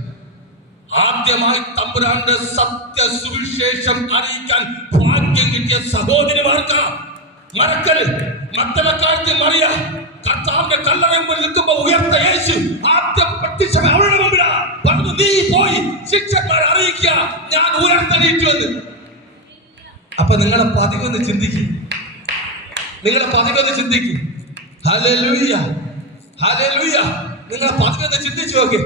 ആദ്യമായി തമ്പുരാന്റെ സത്യ സുവിശേഷം അറിയിക്കാൻ ഭാഗ്യം കിട്ടിയ സഹോദരിമാർക്ക് മറക്കല്. മത്തലക്കാലത്ത് മറിയ കർത്താവിന്റെ കല്ലറയിൽ നിൽക്കുമ്പോ ഉയർത്ത യേശു ആദ്യം പ്രത്യക്ഷ അവരുടെ മുമ്പിലാ പറഞ്ഞു, നീ പോയി ശിഷ്യന്മാരെ അറിയിക്കുക, ഞാൻ ഉയർത്തെണീറ്റുവെന്ന്. അപ്പൊ നിങ്ങളെ പതിവൊന്ന് ചിന്തിക്കും, നിങ്ങളെ പതിവൊന്ന് ചിന്തിക്കും. Hallelujah, hallelujah. നിങ്ങളെ പതിവൊന്ന് ചിന്തിച്ചു നോക്കി.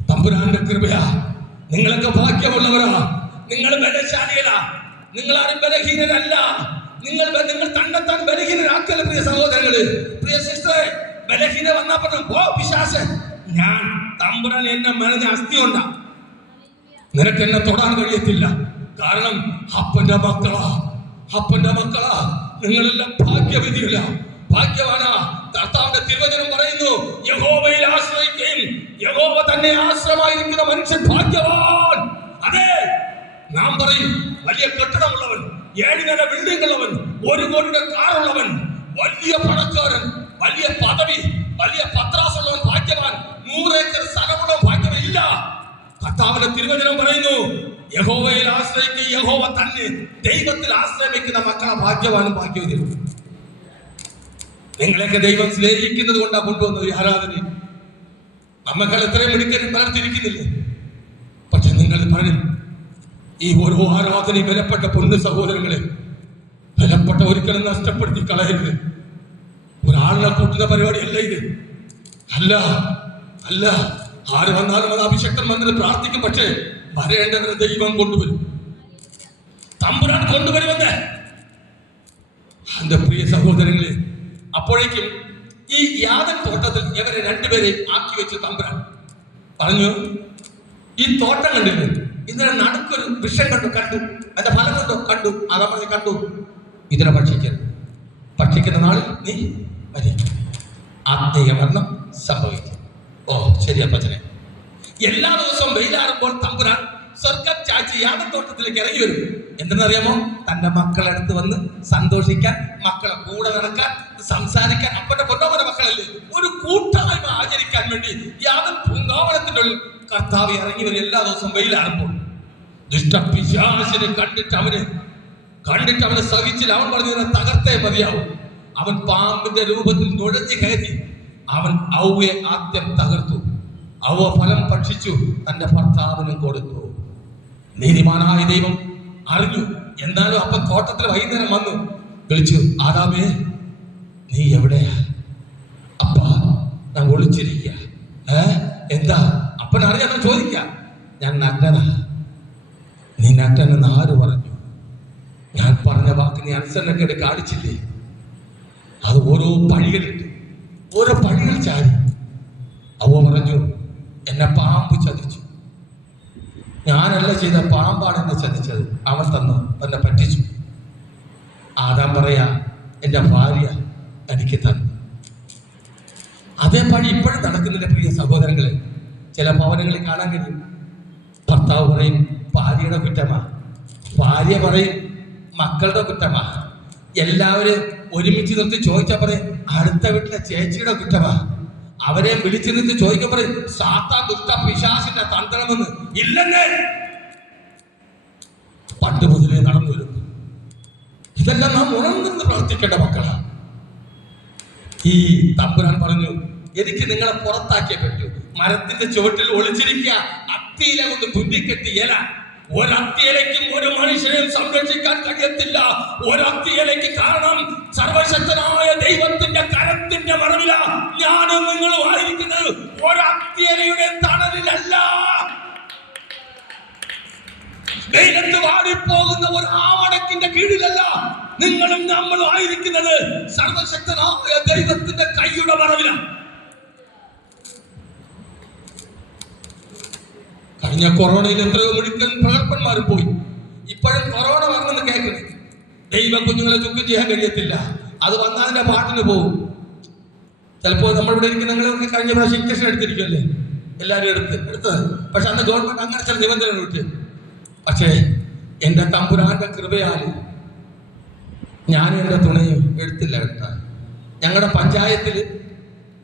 തമ്പുരാന്റെ കൃപയാ. നിങ്ങളൊക്കെ ഭാഗ്യമുള്ളവരാ. നിങ്ങൾ ബലശാലികളാ. നിങ്ങൾ ആരും ബലഹീനരല്ല. നിങ്ങൾ തന്നെത്താൻ ബലഹീനരാക്കല്ല പ്രിയ സഹോദരങ്ങള്, പ്രിയ സിസ്റ്ററെ. ബലഹീന വന്നാ പറഞ്ഞു, ഓ പിശാചേ, ഞാൻ തമ്പുരാൻ എന്നെ മെനഞ്ഞ അസ്ഥി കൊണ്ടാ, നിനക്ക് എന്നെ തൊടാൻ കഴിയത്തില്ല. കാരണം അപ്പന്റെ മക്കളാ, അപ്പന്റെ മക്കളാ. നിങ്ങളെല്ലാം ഭാഗ്യവിധിയില്ല, ഭാഗ്യവാനാ. കർത്താവിന്റെ തിരുവചനം പറയുന്നു, യഹോവയിൽ ആശ്രയിക്കുകയും യഹോവ തന്നെ ആശ്രയമായിരിക്കുന്ന മനുഷ്യൻ ഭാഗ്യവാൻ. അതെ, നാം പറയും വലിയ കെട്ടിടമുള്ളവൻ, 7 നില ബിൽഡിംഗ് ഉള്ളവൻ, 1 കോടിയുടെ കാറുള്ളവൻ, വലിയ പണക്കാരൻ, വലിയ പദവി, വലിയ പത്രാസുള്ളവൻ ഭാഗ്യവാൻ, 100 ഏക്കർ സ്ഥലമുള്ളവൻ ഭാഗ്യവാൻ ഇല്ല. കർത്താവിന്റെ തിരുവചനം പറയുന്നു, യഹോവയിൽ ആശ്രയിക്കുക, യഹോവ തന്നെ. ദൈവത്തിൽ ആശ്രയിക്കുന്ന മക്കളെ ഭാഗ്യവാനും ഭാഗ്യവതിയും. നിങ്ങളെയൊക്കെ ദൈവം സ്നേഹിക്കുന്നത് കൊണ്ടാണ് കൊണ്ടുവന്നത് ഈ ആരാധന. നമ്മക്കൾ എത്രയും മിടുക്കരും പലർത്തിരിക്കുന്നില്ലേ? പക്ഷെ നിങ്ങൾ പറയും, ഈ ഓരോ ആരാധനയും വിലപ്പെട്ട പൊന്നു സഹോദരങ്ങളെ, വിലപ്പെട്ട ഒരിക്കലും നഷ്ടപ്പെടുത്തി കളയരുത്. ഒരാളിനെ കൂട്ടുന്ന പരിപാടിയല്ല ഇത്. അല്ല അല്ല, ആര് വന്നാലും അത് അഭിഷക്തൻ വന്നത് പ്രാർത്ഥിക്കും. പക്ഷേ വരേണ്ടവരെ ദൈവം കൊണ്ടുവരും, തമ്പുരാൻ കൊണ്ടുവരുമെന്ന്. എന്റെ പ്രിയ സഹോദരങ്ങളെ, അപ്പോഴേക്കും ഈ യാദൻ തോട്ടത്തിൽ ഇവരെ 2 പേരെ ആക്കി വെച്ച് തമ്പുരാൻ പറഞ്ഞു, ഈ തോട്ടം കണ്ടില്ലേ, ഇതിനെ നടുക്കൊരു വൃക്ഷം കണ്ടു, അതിന്റെ ഫലം കണ്ടു. അതാ പറഞ്ഞ് കണ്ടു, ഇതിനെ ഭക്ഷിക്കരുത്, ഭക്ഷിക്കുന്ന നാളിൽ നീ മരിക്കും, ആത്മീയ മരണം സംഭവിക്കും. ഓ ശരിയാ പച്ചനെ. എല്ലാ ദിവസവും വെയിലാറുമ്പോൾ തമ്പുരാൻ സ്വർഗം ചാച്ചി യാദൻ തോട്ടത്തിലേക്ക് ഇറങ്ങി വരും. എന്തെന്നറിയാമോ? തന്റെ മക്കളെടുത്ത് വന്ന് സന്തോഷിക്കാൻ, മക്കളെ കൂടെ നടക്കാൻ, സംസാരിക്കാൻ. അപ്പന്റെ പൊന്നോമന മക്കളല്ലേ, ഒരു കൂട്ടായ്മ ആചരിക്കാൻ വേണ്ടി യാദൻ പൂങ്കാവനത്തിന്റെ കർത്താവ് ഇറങ്ങി വരും എല്ലാ ദിവസവും വെയിലാറുമ്പോൾ. ദുഷ്ടപിശാചിനെ കണ്ടിട്ട് അവന് സഹിച്ചില്ല. അവൻ പറഞ്ഞു, തകർത്തേ മതിയാവും. അവൻ പാമ്പിന്റെ രൂപത്തിൽ നുഴഞ്ഞു കയറി അവൻ ഔവയെ ആദ്യം തകർത്തു. ഔവ ഫലം ഭക്ഷിച്ചു, തന്റെ ഭർത്താവിനും കൊടുത്തു. നീതിമാനായ ദൈവം അറിഞ്ഞു. എന്നാലും അപ്പൻ തോട്ടത്തിൽ വൈകുന്നേരം വന്നു വിളിച്ചു, ആദാമേ നീ എവിടെയാ? അപ്പ ഞാൻ ഒളിച്ചിരിക്കുക. എന്താ? അപ്പൻ അറിയാൻ ചോദിക്ക. ഞാൻ നഗ്നനാ. നീ നഗ്നനെന്ന് ആര് പറഞ്ഞു? ഞാൻ പറഞ്ഞ വാക്ക് നീ അനുസരണക്കേട് കാണിച്ചില്ലേ? അത് ഓരോ പഴികളിട്ട് ഓരോ പഴികൾ ചാടി. അവ പറഞ്ഞു, എന്നെ പാമ്പ് ചതിച്ചു. ഞാനല്ല ചെയ്ത, പാമ്പാണ് എന്നെ ചതിച്ചത്. അവൻ തന്നു, എന്നെ പറ്റിച്ചു. ആദാം പറയാ, എൻ്റെ ഭാര്യ എനിക്ക് തന്നു. അതേ പഴി ഇപ്പോഴും നടക്കുന്നില്ല പ്രിയ സഹോദരങ്ങളെ. ചില ഭവനങ്ങളിൽ കാണാൻ കഴിയും. ഭർത്താവ് പറയും ഭാര്യയുടെ കുറ്റമാ, ഭാര്യ പറയും മക്കളുടെ കുറ്റമാ. എല്ലാവരും ഒരുമിച്ച് നിർത്തി ചോദിച്ചാൽ പറയും അടുത്ത വീട്ടിലെ ചേച്ചിയുടെ കുറ്റമാ. അവരെ വിളിച്ചു നിർത്തി ചോദിക്കാൻ പറയും സാത്താൻ ദുഷ്ട പിശാചിന്റെ തന്ത്രമെന്ന്. ഇല്ലെന്നേ, പണ്ട് മുതലേ നടന്നു വരുന്നു. ഇതെല്ലാം നാം ഉണർന്ന് പ്രവർത്തിക്കേണ്ട മക്കളാ. ഈ തമ്പുരാൻ പറഞ്ഞു, എനിക്ക് നിങ്ങളെ പുറത്താക്കിയേ പറ്റൂ. മരത്തിന്റെ ചുവട്ടിൽ ഒളിച്ചിരിക്കുക, അത്തിയില കൊണ്ട് തുന്നിക്കെട്ടി ഇല. ഒരത്തിയിലേക്കും ഒരു മനുഷ്യനെയും സംരക്ഷിക്കാൻ കഴിയത്തില്ല. ഒരത്തിയിലേക്ക് കാരണം സർവശക്തനായ ദൈവത്തിന്റെ കരത്തിന്റെ മറവില ഞാനും നിങ്ങളും ആയിരിക്കുന്നത്. ഒരത്തിയിലയുടെ തണലിലല്ല, വെയിലത്ത് വാടിപ്പോകുന്ന ഒരു ആവണക്കിന്റെ കീഴിലല്ല നിങ്ങളും നമ്മളും ആയിരിക്കുന്നത്. സർവശക്തനായ ദൈവത്തിന്റെ കൈയുടെ മറവില. കഴിഞ്ഞ കൊറോണയിൽ എത്രയോ മെഡിക്കൽ പ്രഗത്ഭന്മാർ പോയി. ഇപ്പോഴും കൊറോണ വന്നെന്ന് കേൾക്കുന്നു. ദൈവം കുഞ്ഞുങ്ങളെ ചുക്കും ചെയ്യാൻ കഴിയത്തില്ല. അത് വന്നതിന്റെ പാട്ടിന് പോകും. ചിലപ്പോൾ നമ്മളിവിടെ ഇരിക്കുന്ന നിങ്ങളൊക്കെ കഴിഞ്ഞ പ്രാവശ്യം ഇഞ്ചക്ഷൻ എടുത്തിരിക്കുമല്ലേ? എല്ലാവരും എടുത്തത്. പക്ഷെ അന്ന് ഗവൺമെന്റ് അങ്ങനെ ചില നിബന്ധനകൾ വിട്ട്. പക്ഷേ എൻ്റെ തമ്പുരാന്റെ കൃപയാല് ഞാനും എൻ്റെ തുണയും എടുത്തില്ല കേട്ടാ. ഞങ്ങളുടെ പഞ്ചായത്തിൽ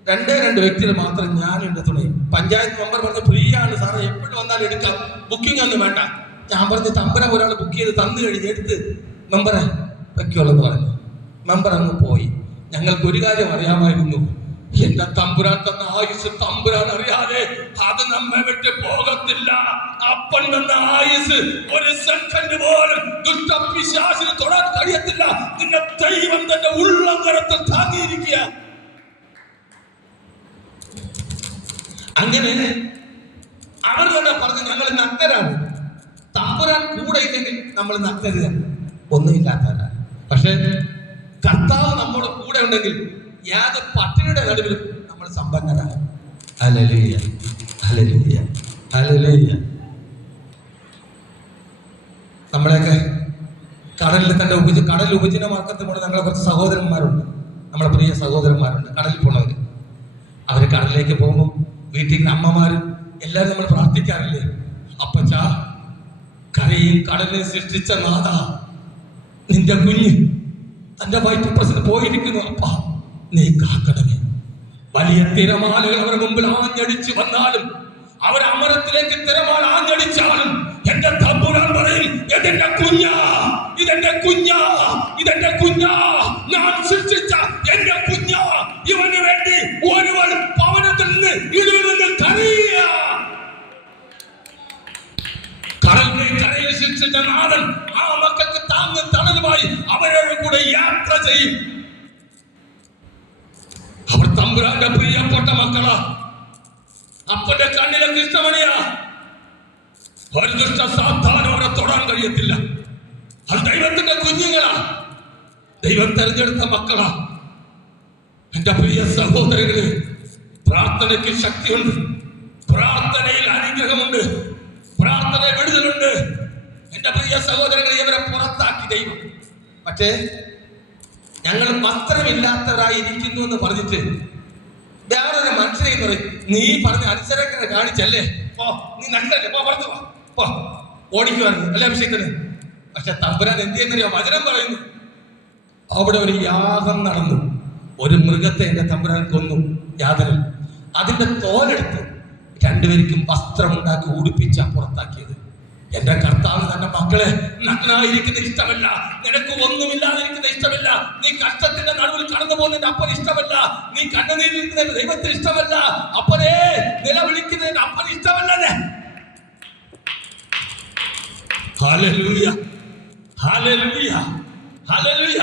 രണ്ട് വ്യക്തികൾ മാത്രം ഞാനും എൻ്റെ തുണയും. പഞ്ചായത്ത് മെമ്പർ പറഞ്ഞ് ഫ്രീ ആണ് സാറേ, എപ്പോഴും വന്നാലും എടുക്കാം, ബുക്കിംഗ് ഒന്നും വേണ്ട. ഞാൻ പറഞ്ഞ് തമ്പുരാൻ ഒരാൾ ബുക്ക് ചെയ്ത് തന്നു കഴിഞ്ഞ് എടുത്ത് മെമ്പറെ വെക്കുള്ളെന്ന് പറഞ്ഞു. മെമ്പർ അങ്ങ് പോയി. ഞങ്ങൾക്ക് ഒരു കാര്യം അറിയാമായിരുന്നു, എന്റെ തമ്പുരാൻ തന്ന ആയുസ് തമ്പുരാൻ അറിയാതെ അത് നമ്മെ വിട്ട് പോകത്തില്ല. അപ്പൻ തന്ന ആയുസ് ഒരു സെക്കൻഡ് പോലും ദുഷ്ടപിശാചിന് തൊടാൻ കഴിയത്തില്ല. നിന്റെ ദൈവം തന്റെ ഉള്ളം കരത്തിൽ താങ്ങിയിരിക്കുക. അങ്ങനെ അവർ തന്നെ പറഞ്ഞു, ഞങ്ങൾ നഗ്നരാണ്. തമ്പുരാൻ കൂടെ ഇല്ലെങ്കിൽ നമ്മൾ നഗ്നരാണ്, ഒന്നുമില്ലാത്തവരാണ്. പക്ഷെ കർത്താവ് നമ്മുടെ കൂടെ ഉണ്ടെങ്കിൽ യാത് പട്ടിണിയുടെ നടുവിലും നമ്മൾ സമ്പന്നരാണ്. ഹല്ലേലൂയ, ഹല്ലേലൂയ, ഹല്ലേലൂയ. നമ്മളെയൊക്കെ കടലിൽ തന്നെ കടൽ ഉപജീവന മാർഗത്തിൽ പോണ ഞങ്ങളെ കുറച്ച് സഹോദരന്മാരുണ്ട്, നമ്മളെ പ്രിയ സഹോദരന്മാരുണ്ട് കടലിൽ പോണവര്. അവര് കടലിലേക്ക് പോകുമ്പോൾ വീട്ടിൽ അമ്മമാരും എല്ലാവരും നമ്മൾ പ്രാർത്ഥിക്കാറില്ലേ? അപ്പച്ചാ, കരയും കടലിനെ സൃഷ്ടിച്ച നാഥ, നിന്റെ കുഞ്ഞ് തന്റെ വയറ്റിൽ പോയിരിക്കുന്നു. അപ്പ നീ കാക്കണമേ. വലിയ തിരമാലകൾ അവരുടെ മുമ്പിൽ ആഞ്ഞടിച്ചു വന്നാലും, അവർ അമരത്തിലേക്ക് തിരമാല ആഞ്ഞടിച്ചാലും എന്റെ തമ്പുരാൻ പറയും, ഇതെന്റെ കുഞ്ഞാ, ഇതെന്റെ കുഞ്ഞാ, ഇതെന്റെ കുഞ്ഞാ, ഞാൻ സൃഷ്ടിച്ച എന്റെ കുഞ്ഞാ. ഇവന് വേണ്ടി ഒരുവൻ ഭവനത്തിൽ നിന്ന് ഇതിൽ നിന്ന് കരയുക. കരയിൽ ശിക്ഷിച്ച നാഥൻ ആ മക്കൾക്ക് താങ്ങും തണലുമായി അവരുടെ കൂടെ യാത്ര ചെയ്യും. അവർ തമ്പുരാന്റെ പ്രിയപ്പെട്ട മക്കളാ, അപ്പന്റെ കണ്ണിലെ കൃഷ്ണമണിയാ. ഒരു ദുഷ്ട സാധാരണ അവരെ തൊടാൻ കഴിയത്തില്ല. അത് ദൈവത്തിന്റെ കുഞ്ഞുങ്ങളാ, ദൈവം തെരഞ്ഞെടുത്ത മക്കളാ. എന്റെ പ്രിയ സഹോദരങ്ങളെ, പ്രാർത്ഥനയ്ക്ക് ശക്തിയുണ്ട്, പ്രാർത്ഥനയിൽ അനുഗ്രഹമുണ്ട്, പ്രാർത്ഥനയിൽ വിടുതലുണ്ട്. എന്റെ പ്രിയ സഹോദരങ്ങളെ, ഇവരെ പുറത്താക്കി ദൈവം. പക്ഷേ ഞങ്ങൾ വസ്ത്രമില്ലാത്തവരായി ഇരിക്കുന്നു എന്ന് പറഞ്ഞിട്ട് വേറൊരു മനുഷ്യനെ പറയും, നീ പറഞ്ഞ അനുസരണ കാണിച്ചല്ലേ, പോ, നീ നല്ലല്ലേ, പോ, പറഞ്ഞു പോ, ഓടിക്കുവാണ് അല്ലെ അഭിഷേകത്തിന്. പക്ഷെ തമ്പുരാൻ എന്ത് ചെയ്യുന്നറിയോ? വചനം പറയുന്നു, അവിടെ ഒരു യാഗം നടന്നു. ഒരു മൃഗത്തെ എന്റെ തമ്പുരാൻ കൊന്നു യാതൊരു. അതിന്റെ തോലെടുത്ത് രണ്ടുപേർക്കും വസ്ത്രമുണ്ടാക്കി ഉടുപ്പിച്ച പുറത്താക്കിയത്. എന്റെ കർത്താവ് തന്റെ മക്കളെ നഗ്നായിരിക്കുന്ന ഇഷ്ടമല്ല, നിനക്ക് ഒന്നുമില്ലാതിരിക്കുന്ന ഇഷ്ടമല്ല, നീ കഷ്ടത്തിന്റെ നടുവിൽ കടന്നു പോകുന്നതിന്റെ അപ്പന് ഇഷ്ടമല്ല, നീ കണ്ണുനീരിരിക്കുന്നതിന്റെ ദൈവത്തിന് ഇഷ്ടമല്ല, അപ്പനെ നിലവിളിക്കുന്നതിന്റെ അപ്പന് ഇഷ്ടമല്ലേ. ഹല്ലേലൂയ, ഹല്ലേലൂയ, ഹല്ലേലൂയ.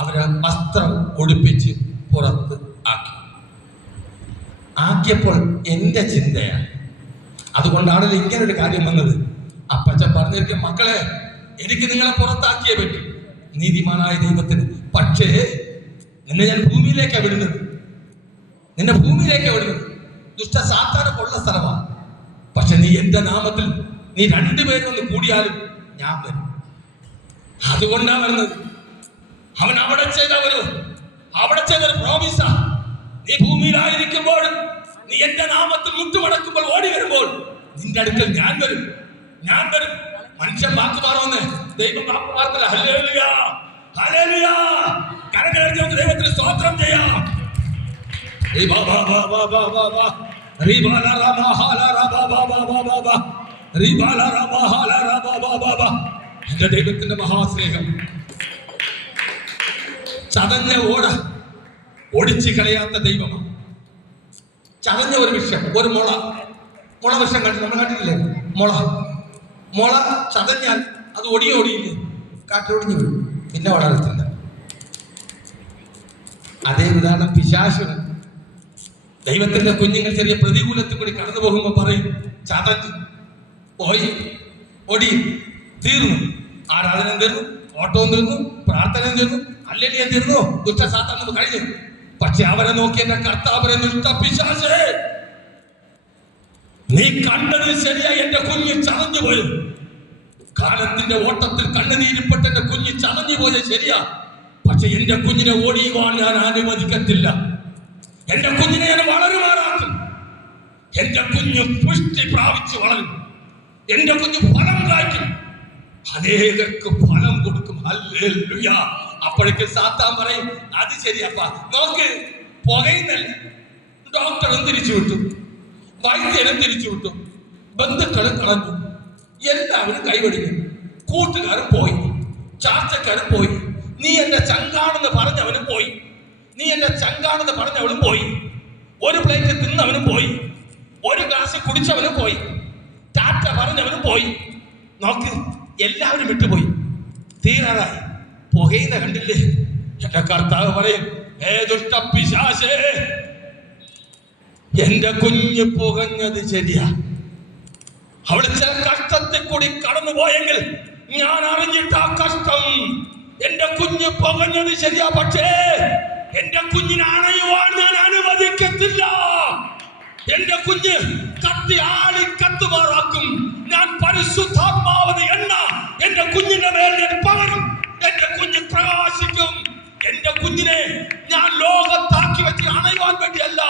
അവരെ വസ്ത്രം ഉടുപ്പിച്ച് പുറത്ത് ആക്കിയപ്പോൾ എന്റെ ചിന്തയാണ്, അതുകൊണ്ടാണല്ലോ ഇങ്ങനെ ഒരു കാര്യം വന്നത്. അപ്പച്ചൻ പറഞ്ഞിരിക്കും, മക്കളെ എനിക്ക് നിങ്ങളെ പുറത്താക്കിയേ പറ്റൂ നീതിമാനായ ദൈവത്തിന്. പക്ഷേ നിന്നെ ഞാൻ ഭൂമിയിലേക്കാണ് വിടുന്നത്, നിന്നെ ഭൂമിയിലേക്കാണ് വിടുന്നത്. ദുഷ്ട സാത്താനൊക്കെ ഉള്ള സ്ഥലമാണ്. പക്ഷെ നീ എന്റെ നാമത്തിൽ നീ രണ്ടുപേരും ഒന്ന് കൂടിയാലും ഞാൻ വരും. അതുകൊണ്ടാണ് വരുന്നത്. അവൻ അവിടെ ചെയ്തൊരു പ്രോമിസാ. നീ ഭൂമിയിലായിരിക്കുമ്പോൾ, നീ എന്റെ നാമത്തിൽ മുട്ടുമടക്കുമ്പോൾ, ഓടി വരുമ്പോൾ നിന്റെ അടുക്കൽ ഞാൻ വരും. മനുഷ്യൻ വാക്ക് മാറുമെന്ന് ദൈവം വാക്ക് മാറത്തില്ല. Hallelujah, hallelujah. കരങ്ങളെടുത്ത് നമുക്ക് ദൈവത്തിന് സ്തോത്രം ചെയ്യാം. എന്റെ ദൈവത്തിന്റെ മഹാസ്നേഹം ചതഞ്ഞ ഓടിച്ചു കളയാത്ത ദൈവമാണ്. ചതഞ്ഞ ഒരു വിഷം, ഒരു മുള വിഷം നമ്മൾ കണ്ടിട്ടില്ലേ? മുള ചതഞ്ഞാൽ അത് ഒടിയില്ലേ? കാറ്റൊടിഞ്ഞു വീഴും, പിന്നെ വളരത്തില്ല. അതേ ഉദാഹരണം പിശാച്. ദൈവത്തിന്റെ കുഞ്ഞുങ്ങൾ ചെറിയ പ്രതികൂലത്തിൽ കൂടി കടന്നു പോകുമ്പോൾ പറയും, ചതഞ്ഞു പോയി, ഒടി തീർന്നു, ആരാധന തീർന്നു, ഓട്ടവും തീർന്നു, പ്രാർത്ഥനയും തീർന്നു, ഹല്ലേലൂയ തീർന്നു, ദുഷ്ട സാത്താൻ കഴിഞ്ഞു. പക്ഷെ അവരെ നോക്കി എന്റെ കർത്താവ്, ദുഷ്ട പിശാചേ, നീ കണ്ടത് ശരിയായി, എന്റെ കുഞ്ഞ് ചതഞ്ഞു പോയി. കാലത്തിന്റെ ഓട്ടത്തിൽ കണ്ണുനീരിപ്പെട്ട് എന്റെ കുഞ്ഞ് ചതഞ്ഞു പോയത് ശരിയാ. പക്ഷെ എന്റെ കുഞ്ഞിനെ ഓടിയുവാൻ ഞാൻ അനുവദിക്കത്തില്ല. എന്റെ കുഞ്ഞിനെ ഞാൻ വളരുമാറാക്കും. എന്റെ കുഞ്ഞ് പുഷ്ടി പ്രാപിച്ച് വളരും. എന്റെ കുഞ്ഞ് ഫലം കായ്ക്കും, അനേകർക്ക് ഫലം കൊടുക്കും. ഹല്ലേലൂയ. അപ്പോഴേക്കും സാത്താൻ പറയും, അത് ശരിയപ്പ, നോക്ക്, പുകയുന്നല്ല. ഡോക്ടറും തിരിച്ചു വിട്ടു, വൈദ്യനും തിരിച്ചു വിട്ടു, ബന്ധുക്കളും കളഞ്ഞു, എല്ലാവരും കൈവടിഞ്ഞു, കൂട്ടുകാരൻ പോയി, ചാർച്ചക്കാരൻ പോയി, നീ എന്റെ ചങ്കാണെന്ന് പറഞ്ഞവനും പോയി, പറഞ്ഞവളും പോയി, ഒരു പ്ലേറ്റ് തിന്നവനും പോയി, ഒരു ഗ്ലാസ് കുടിച്ചവനും പോയി, ടാറ്റ പറഞ്ഞവനും പോയി. നോക്ക്, എല്ലാവരും വിട്ടുപോയി, തീരാറായി. പുകയുന്ന കണ്ടില്ലേ? എന്റെ കർത്താവ് പറയും, ഏ ദുഷ്ട പിശാചേ, എന്റെ കുഞ്ഞ് പുകഞ്ഞത് ശരിയാ. അവള് ചില കഷ്ടത്തിൽ കൂടി കടന്നുപോയെങ്കിൽ ഞാൻ അറിഞ്ഞിട്ട് ആ കഷ്ടം, എന്റെ കുഞ്ഞ് പുകഞ്ഞത് ശരിയാ, പക്ഷേ എന്റെ കുഞ്ഞിനെ അണയുവാൻ ഞാൻ അനുവദിക്കത്തില്ല. എന്റെ കുഞ്ഞ് കത്തി ആളി കത്തുമാറാക്കും. ഞാൻ പരിശുദ്ധാത്മാവത് എണ്ണ എന്റെ കുഞ്ഞിന്റെ മേൽ ഞാൻ പകരും. എന്റെ കുഞ്ഞ് പ്രകാശിക്കും. എന്റെ കുഞ്ഞിനെ ഞാൻ ലോകത്താക്കി വെച്ച് അണയുവാൻ വേണ്ടിയല്ല,